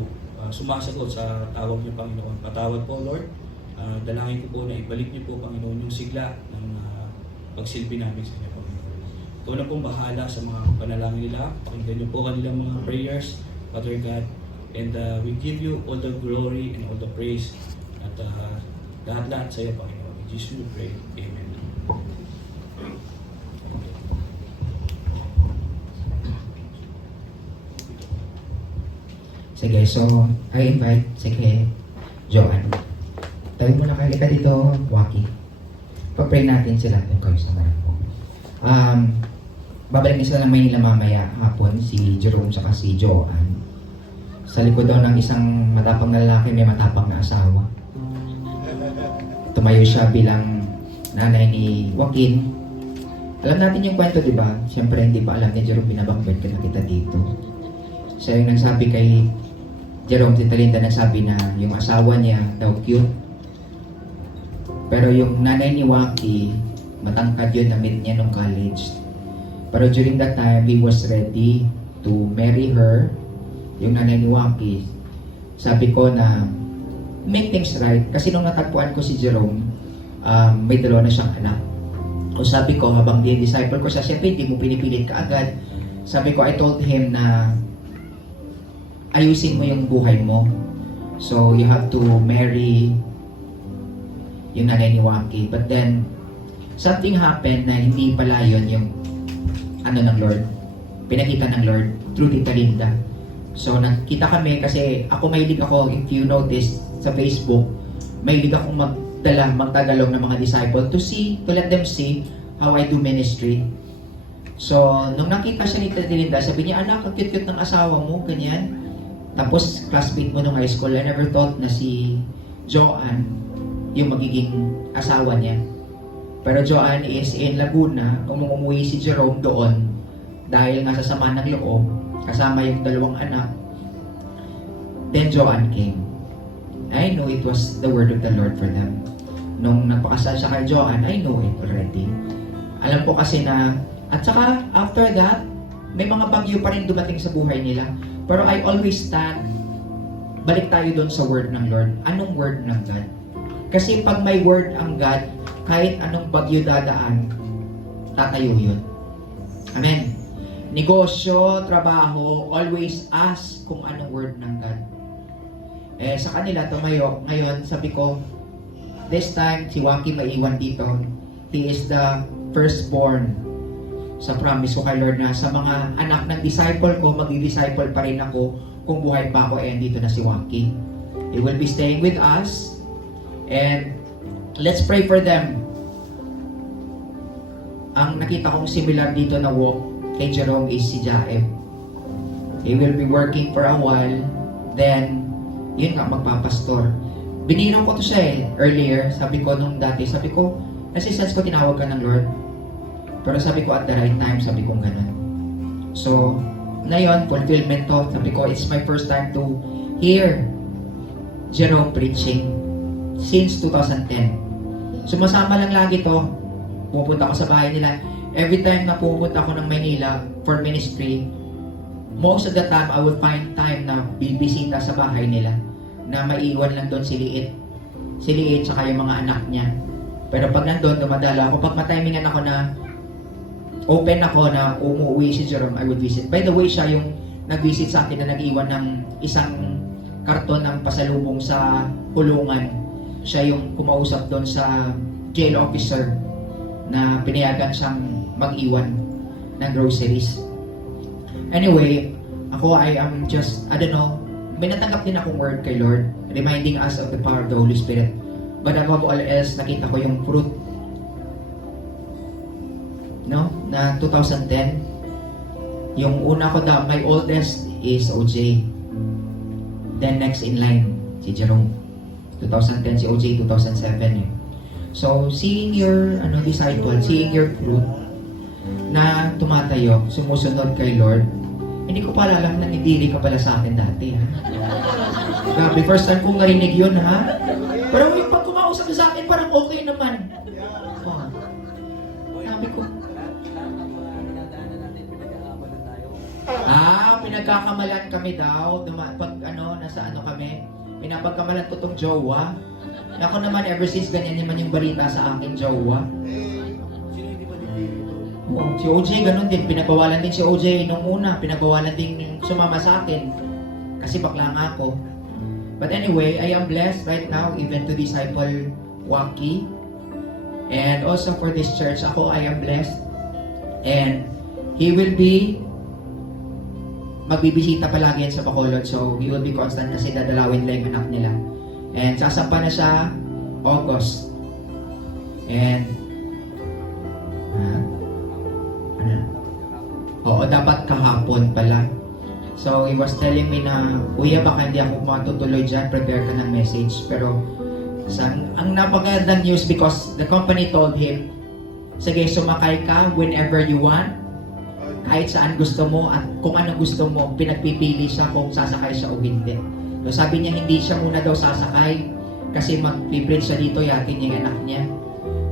sumasagot sa tawag niyo, Panginoon. Patawad po, Lord. Dalangin ko po na ibalik niyo po, Panginoon, yung sigla ng pagsilbi namin sa inyo, Panginoon. Ikaw na pong bahala sa mga panalangin nila. Pakinggan niyo po kanilang mga prayers, Father God. And we give you all the glory and all the praise. At lahat-lahat sa iyo, Panginoon. In Jesus we pray. Amen. Sige, so I invite, sige, Joanne. Tawid mo na kayo ka dito, Waki. Pag-pray natin sila kung kayo sa mga po. Babalik sila ng Maynila mamaya hapon, si Jerome saka si Joanne. Sa likod daw ng isang matapang na lalaki, may matapang na asawa. Tumayo siya bilang nanay ni Joaquin. Alam natin yung kwento, di ba? Siyempre, hindi pa alam ni Jerome, binabanggit ka na kita dito. Siya yung nagsabi kay Jerome, si Talinda, nagsabi na yung asawa niya daw cute. Pero yung nanay ni Joaquin, matangkad yun, na-meet niya nung college. Pero during that time, he was ready to marry her, yung nanay ni Joaquin. Sabi ko na, make things right. Kasi nung natagpuan ko si Jerome, may dalawa na siyang anak. O sabi ko, habang di-disciple ko siya, siyempre hindi mo pinipilit ka agad. Sabi ko, I told him na ayusin mo yung buhay mo. So, you have to marry yung nanay ni Joaquin. But then, something happened na hindi pala yun yung ng Lord. Pinakita ng Lord through Tita Linda. So, nakita kami kasi mahilig ako, if you notice sa Facebook, mahilig akong magtagalong ng mga disciple to let them see how I do ministry. So, nung nakita siya ni Tita Linda, sabi niya, anak, ang cute-cute ng asawa mo, ganyan. Tapos, classmate mo nung high school, I never thought na si Joanne yung magiging asawa niya. Pero Joanne is in Laguna, umuwi si Jerome doon dahil nga sa sama ng loob, kasama yung dalawang anak. Then Joanne came. I know it was the word of the Lord for them. Nung nagpakasal siya kay Joanne, I know it already. Alam ko kasi na, at saka after that, may mga bagyo pa rin dumating sa buhay nila. Pero I always stand, balik tayo doon sa word ng Lord. Anong word ng God? Kasi pag may word ang God, kahit anong bagyo dadaan, tatayo yun. Amen. Negosyo, trabaho, always ask kung anong word ng God. Sa kanila, tumayo. Ngayon, sabi ko, this time, si Joaquin maiwan dito. He is the firstborn. Sa promise ko kay Lord na sa mga anak ng disciple ko, magdi-disciple pa rin ako kung buhay pa ako, dito na si Joaquin. He will be staying with us. And let's pray for them. Ang nakita kong similar dito na walk kay Jerome is si Jaeb. He will be working for a while, then yun nga, magpapastor. Biniro ko to siya earlier. Sabi ko nung dati, nasisense ko tinawag ka ng Lord. Pero sabi ko at the right time, sabi ko ganun. So, ngayon, fulfillment to. Sabi ko, it's my first time to hear Jerome preaching since 2010. Sumasama lang lagi to. Pupunta ako sa bahay nila. Every time na pupunta ako ng Maynila for ministry, most of the time, I would find time na bibisita sa bahay nila na maiwan lang doon si Liit. Si Liit, saka yung mga anak niya. Pero pag nandun, dumadala ako. Pag matimingan ako na open ako na umuwi si Jerome, I would visit. By the way, siya yung nag-visit sa akin na nag-iwan ng isang karton ng pasalubong sa kulungan. Siya yung kumausap doon sa jail officer na pinayagan siyang mag-iwan ng groceries. Anyway, ako I am just, I don't know, may natanggap din akong word kay Lord, reminding us of the power of the Holy Spirit. But above all else, nakita ko yung fruit. No? Na 2010, yung una ko my oldest is OJ. Then next in line, si Jerome. 2010 si OJ, 2007 yun. So, seeing your disciple, seeing your fruit na tumatayo, sumusunod kay Lord, hindi ko pala alam na nidiri ka pala sa akin dati, ha? Grabe, first time kong narinig yun, ha? Pero yung pag kumausap sa akin, parang okay naman. Oh. Sabi ko, pinagkakamalan kami daw. Pag nasa kami, pinapagkamalan ko tong jowa. Ako naman, ever since ganyan naman yung balita sa akin, jowa. Sino hindi pa dito? Oh, si OJ, ganun din. Pinagbawalan din si OJ nung una. Pinagbawalan din sumama sa akin. Kasi bakla nga ako. But anyway, I am blessed right now even to disciple Waki. And also for this church, I am blessed. And he will be magbibisita palagi yan sa Bacolod. So, he will be constant kasi dadalawin lang yung anak nila. And sasampa na sa August. And oo, dapat kahapon pala. So, he was telling me na, Kuya, baka hindi ako matutuloy dyan, prepare ka ng message. Pero, ang napagandang news because the company told him, sige, sumakay ka whenever you want, kahit saan gusto mo at kung ano gusto mo, pinagpipili siya kung sasakay siya o hindi. So, sabi niya, hindi siya muna daw sasakay kasi mag-preach siya dito, yatin yung anak niya.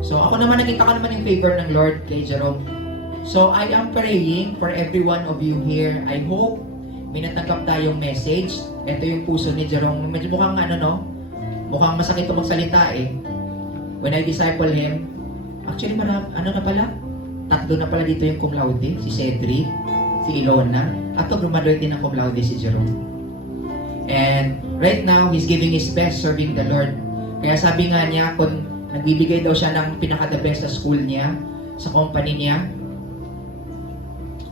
So, ako naman, nakita ko naman yung favor ng Lord kay Jerome. So, I am praying for every one of you here. I hope may natanggap tayong message. Ito yung puso ni Jerome. Medyo mukhang mukhang masakit ito magsalita eh. When I disciple him, actually, na pala? 3 na pala dito yung cum laude. Si Cedric, si Ilona, at graduate din ng cum laude si Jerome. And right now, he's giving his best serving the Lord. Kaya sabi nga niya, kung nagbibigay daw siya ng pinaka-the best sa school niya, sa company niya,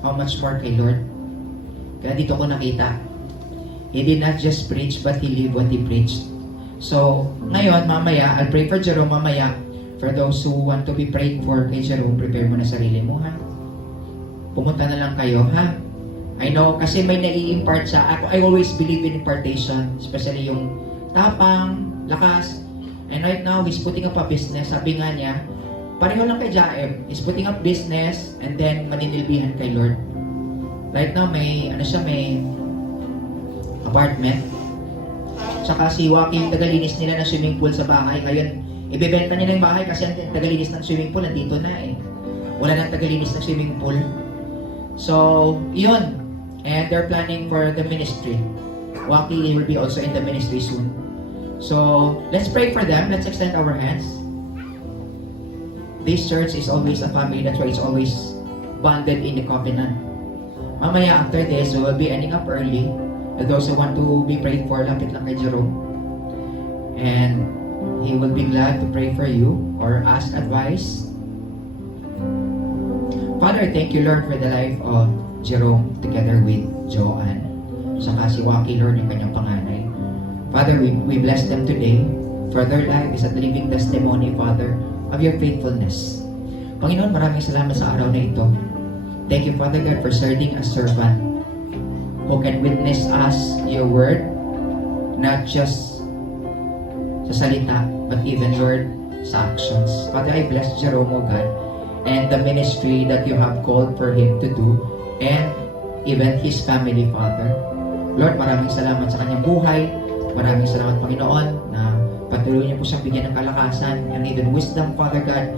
how much more kay Lord? Kaya dito ko nakita, he did not just preach, but he lived what he preached. So, ngayon, mamaya, I'll pray for Jerome mamaya. For those who want to be prayed for kay Jerome, prepare mo na sarili mo, ha? Pumunta na lang kayo, ha? I know, kasi may nai-impart siya. I always believe in impartation, especially yung tapang, lakas. And right now, he's putting up a business. Sabi nga niya, pareho lang kay Jaem. He's putting up business and then maninilbihan kay Lord. Right now, may apartment. Tsaka si Joaquin, tagalinis nila ng swimming pool sa bahay. Ngayon, ibebenta nila yung bahay kasi ang tagalinis ng swimming pool nandito na eh. Wala nang tagalinis ng swimming pool. So, yun. And they're planning for the ministry. Joaquin will be also in the ministry soon. So, let's pray for them. Let's extend our hands. This church is always a family. That's why it's always bonded in the covenant. Mamaya after this, we will be ending up early. And those who want to be prayed for, lapit lang kay Jerome. And he will be glad to pray for you or ask advice. Father, thank you, Lord, for the life of Jerome together with Joanne. Saka si Waki, Lord, yung kanyang panganay. Father, we bless them today. For their life is a living testimony, Father, of your faithfulness. Panginoon, maraming salamat sa araw na ito. Thank you, Father God, for serving a servant who can witness us your word, not just sa salita, but even, Lord, sa actions. Father, I bless Jerome, O God, and the ministry that you have called for him to do, and even his family, Father. Lord, maraming salamat sa kanyang buhay. Maraming salamat, Panginoon, na patuloy niyo po siyang bigyan ng kalakasan and even wisdom, Father God.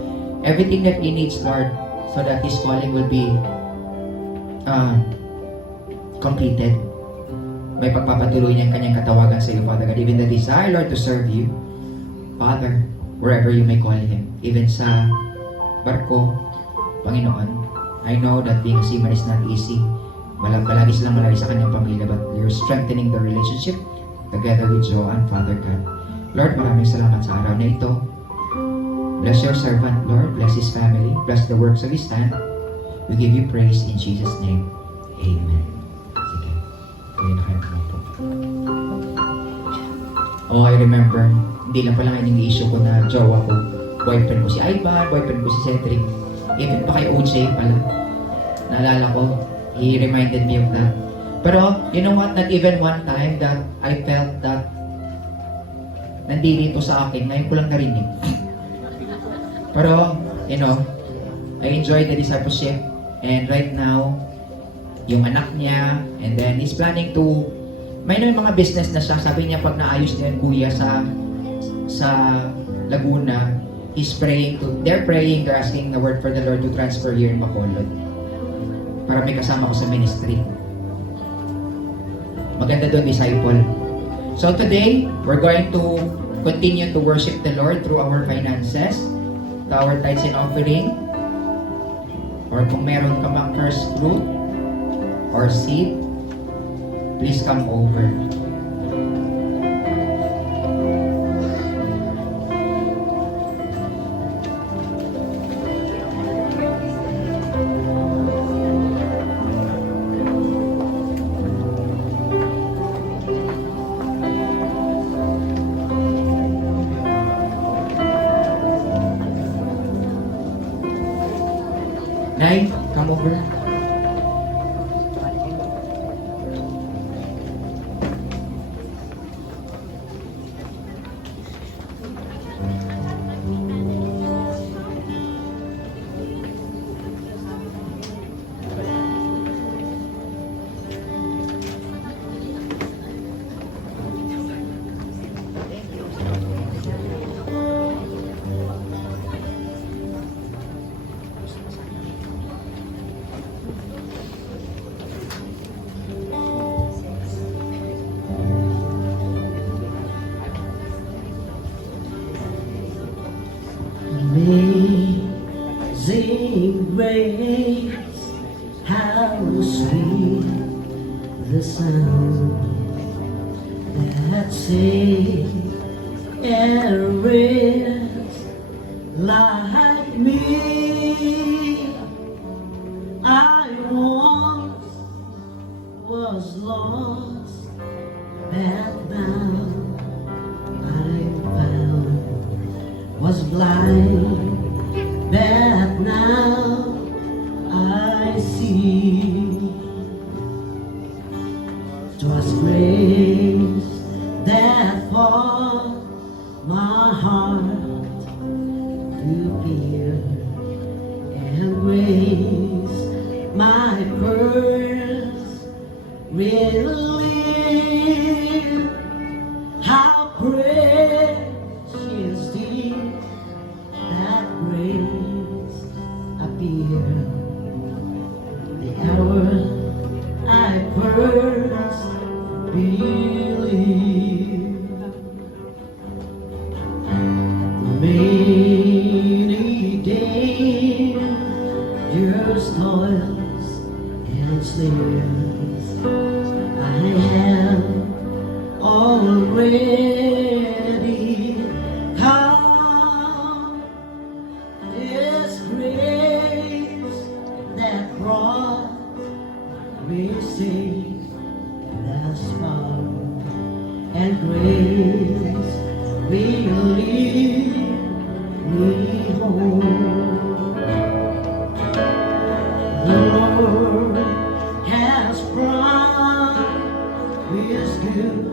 Everything that he needs, Lord, so that his calling will be completed. May pagpapatuloy niyang kanyang katawagan sa iyo, Father God. Even the desire, Lord, to serve you, Father, wherever you may call him. Even sa barko, Panginoon, I know that being a seaman is not easy. Palagi silang malaki sa kanyang pamilya, but you're strengthening the relationship together with Joanne, Father God. Lord, maraming salamat sa araw na ito. Bless your servant, Lord. Bless his family. Bless the works of his hand. We give you praise in Jesus' name. Amen. Sige. Tuloy na kayo po. Oh, I remember. Hindi lang pala ngayon yung issue ko na jowa ko. Boyfriend ko si Ivan, boyfriend ko si Cedric. Even pa kay OJ pala. Naalala ko, he reminded me of that. Pero, you know what? Not even one time that I felt that nandito sa akin. Ngayon ko lang narinig. Pero, you know, I enjoyed the discipleship. And right now, yung anak niya, and then he's planning to, may mga business na siya. Sabi niya, pag naayos niya yung kuya sa Laguna, they're praying, they're asking the word for the Lord to transfer here in Bacolod. Para may kasama ko sa ministry. Maganda doon, disciple. So today, we're going to continue to worship the Lord through our finances, to our tithes and offering, or kung meron ka mang first fruit or seed, please come over. Nay, come over. Amazing grace, how sweet the sound that saved a wretch like me. I once was lost, but now I'm found. Was blind, but now I see. 'Twas grace that brought my heart to fear, and grace my curse relieved. How precious did that grace appear, the hour I first believed. Many dangers, toils, and snares I have already come. This grace that brought me safe thus far, and grace will lead me home. The Lord has promised good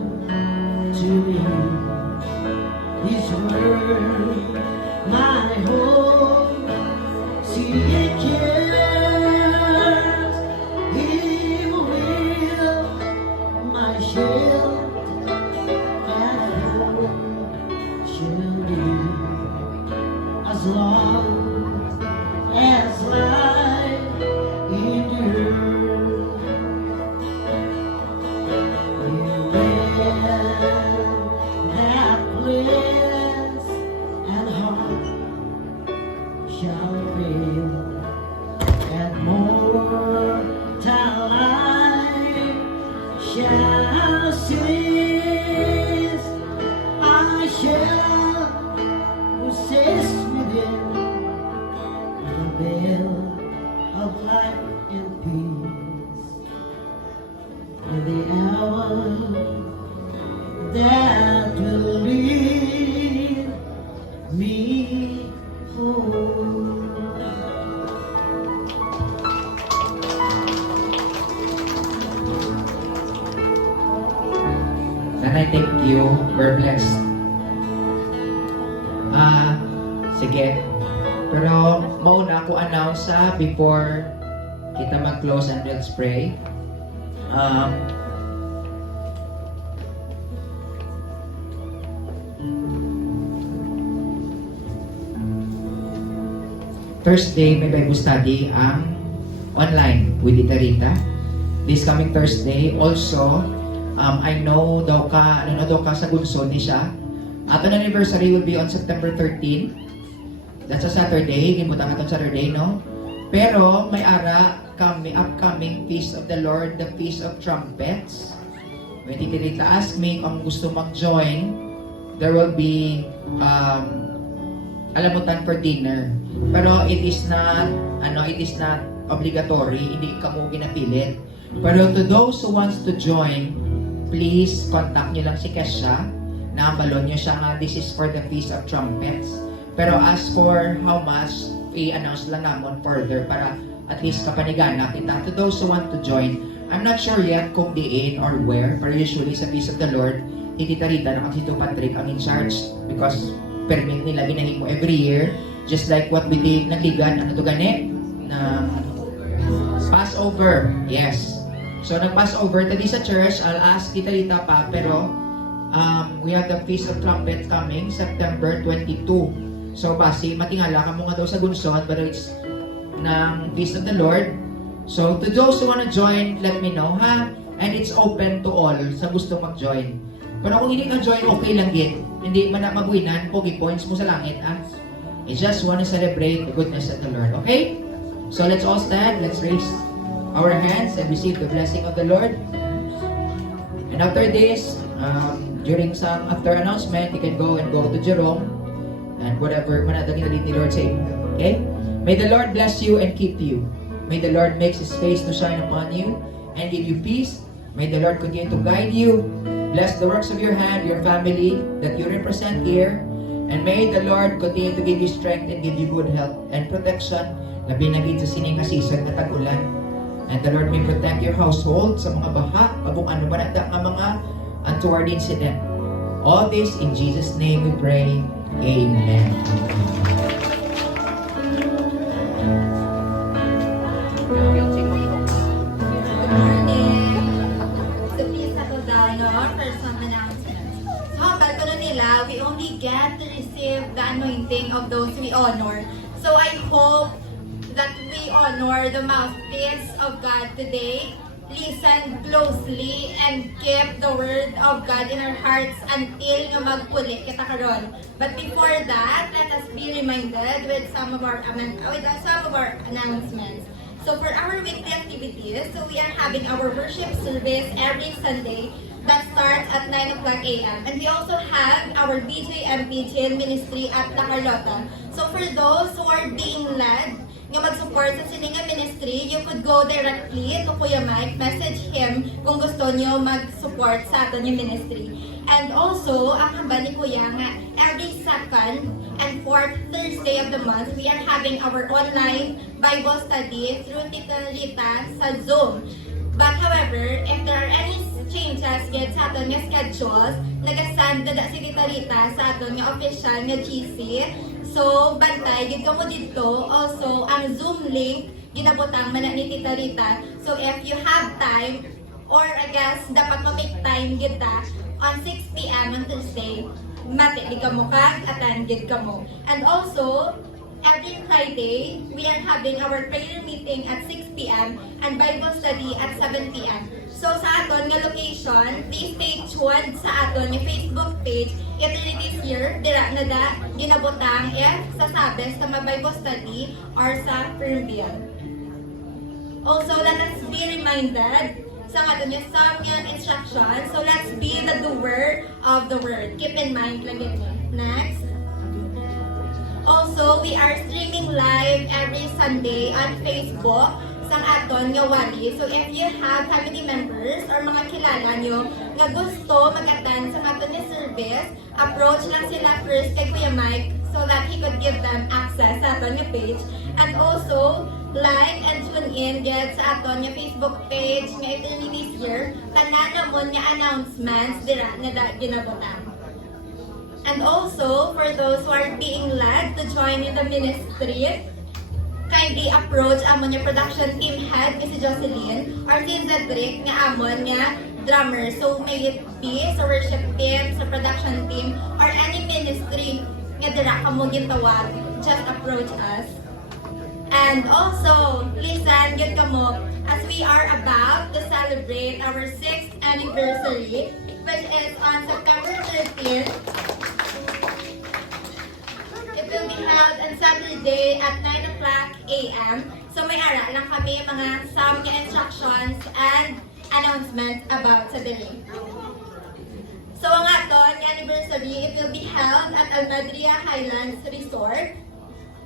to me. His word, my hope, see it cares. He will my shield and hope shall be, as long as life endures. That place and heart shall fail, and mortal life shall cease. I shall resist within the veil of life and peace, in the hour that will lead me home. Nanay, thank you. We're blessed. Sige. Pero mauna ako announce before kita mag-close and let's pray. Thursday, may Bible study ang online with Tita Rita. This coming Thursday. Also, I know daw ka sa Gunsod ni siya. Aton anniversary will be on September 13. That's a Saturday. Gimutan atong Saturday, no? Pero may ara kami upcoming Feast of the Lord, the Feast of Trumpets. When Tita Rita asked me kung gusto mag-join, there will be alamutan for dinner. Pero it is not obligatory, hindi ka mo ginapilit. Pero to those who wants to join, please contact nyo lang si Kesha. Nabalon nyo siya nga, this is for the Feast of Trumpets. Pero as for how much, i-announce lang namon further para at least kapanigana kita. To those who want to join, I'm not sure yet kung diin or where, pero usually sa Feast of the Lord, Tita Rita na si Tito Patrick ang in charge because permit nila ginahimo every year. Just like what we did na ligan, ano to gani? Na Passover. Yes. So nag-Passover tadi sa church, I'll ask Tita Rita pa, pero we have the Feast of Trumpets coming September 22. So basi matingala ka mo nga daw sa Gunsod, but it's ng Feast of the Lord. So to those who wanna join, let me know, ha? And it's open to all sa gusto mag-join. Pero kung hindi ka join, okay lang din. Hindi man na magwinan, pogi points mo sa langit, ha? I just want to celebrate the goodness of the Lord, okay? So let's all stand. Let's raise our hands and receive the blessing of the Lord. And after this, during some after announcement, you can go to Jerome and whatever manadali na din ni Lord sa inyo. Okay? May the Lord bless you and keep you. May the Lord make His face to shine upon you and give you peace. May the Lord continue to guide you. Bless the works of your hand, your family that you represent here. And may the Lord continue to give you strength and give you good health and protection. Labi na gid sa sining nga season nga tag-ulan. And the Lord may protect your household sa mga baha, abong ano ba na nga mga untoward incident. All this in Jesus' name we pray. Amen. Good morning. So please settle down for some announcements. So habang ko nila, we only get to receive the anointing of those we honor. So I hope that we honor the mouthpiece of God today. Listen closely and keep the word of God in our hearts until nga magpulit kita karon. But before that, let us be reminded with some of our announcements. So for our weekly activities, so we are having our worship service every Sunday that starts at 9 o'clock a.m. And we also have our BJMPGN ministry at La Carlota. So for those who are being led nga mag-support sa Sininga Ministry, you could go directly to Kuya Mike, message him kung gusto nyo mag-support sa aton yung ministry. And also, ang hamba ni Kuya nga, every second and fourth Thursday of the month, we are having our online Bible study through Tita Rita sa Zoom. But however, if there are any changes yet sa aton nga schedules, nag-stand na si Tita Rita sa aton nga official nga GC. So, bantay, gid ka mo dito. Also, ang Zoom link, ginabutang man na ni Tita Rita. So, if you have time, or I guess, dapat ma-make time kita, on 6 p.m. on Thursday, mati, di ka mo kag, attend gid ka mo. And also, every Friday, we are having our prayer meeting at 6 p.m. and Bible study at 7 p.m. So sa aton nga location, please stay tuned sa aton nga Facebook page. Eternity's Year, dira na da, ginabotang if sa Sabes sa Bible study or sa Fermbian. Also, let us be reminded sa aton nga some instructions. So let's be the doer of the word. Keep in mind lang yun. Next. Also, we are streaming live every Sunday on Facebook sa aton nga wali. So if you have family members or mga kilala nyo nga gusto mag-attend sa aton nga service, approach lang sila first kay Kuya Mike so that he could give them access sa aton nga page. And also, like and tune in get sa aton nga Facebook page nga Eternity's Year. Tanan namon nga announcements dira na ginabutang. And also, for those who are being led to join in the ministry, kindly approach amon nga production team head, si Jocelyn, or si Zedric, nga amon nga drummer. So, may it be sa worship team, sa production team, or any ministry nga dira ka mo gitawag, just approach us. And also, listen, good ka mo, as we are about to celebrate our 6th anniversary, which is on September 13th. It will be held on Saturday at 9 o'clock a.m. So may ara lang kami mga some instructions and announcements about sa dili. So ang aton anniversary, it will be held at Almadria Highlands Resort.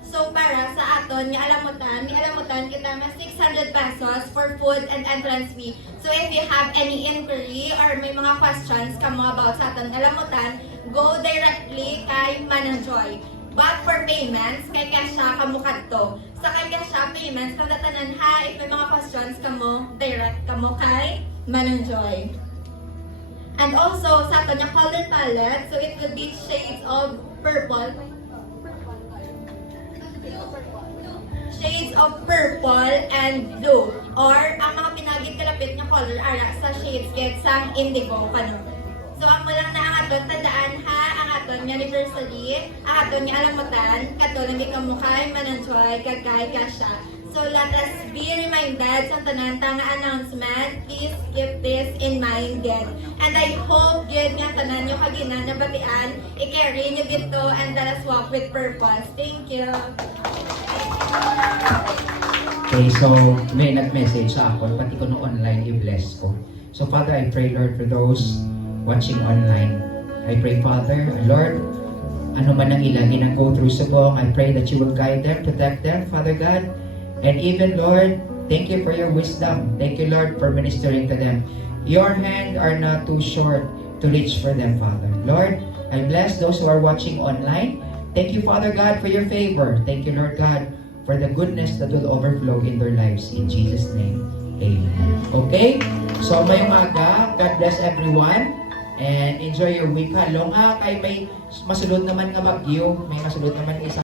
So para sa aton nga alamutan kita nga 600 pesos for food and entrance fee. So if you have any inquiry or may mga questions kamo about sa aton alamutan, go directly kay Manang Joy. But for payments, kay Kesha kamo kadto. Sa kay Kesha payments, kadatanan ha, if may mga questions kamo, direct kamo kay Manang Joy. And also, sa aton nga color palette, so it will be shades of purple. Shades of purple and blue. Or, ang mga pinagid kalapit nga color ara sa shades get sang indigo kano. So, ang lang na ang aton tandaan ha, ang aton nga anniversary, ang aton nga alamutan, katulad ni kamukhay, mananjoy, kagkay, kasya. So, let us be reminded sa tanan nga announcement. Please keep this in mind, Gid. And I hope, Gid, nga tanan nyo kaginan na batian, i-carry nyo dito, and let us walk with purpose. Thank you. Okay, so may nag-message sa ako, pati ko no online, i-bless ko. So Father, I pray Lord for those watching online. I pray Father, Lord, ano man ang ilang ginag-go through subong, I pray that you will guide them, protect them, Father God. And even Lord, thank you for your wisdom. Thank you Lord for ministering to them. Your hand are not too short to reach for them, Father. Lord, I bless those who are watching online. Thank you, Father God, for your favor. Thank you, Lord God, for the goodness that will overflow in their lives. In Jesus' name, amen. Okay? So, may umaga. God bless everyone. And enjoy your week. Long kay may masulod naman nga bagyo. May masulod naman isa.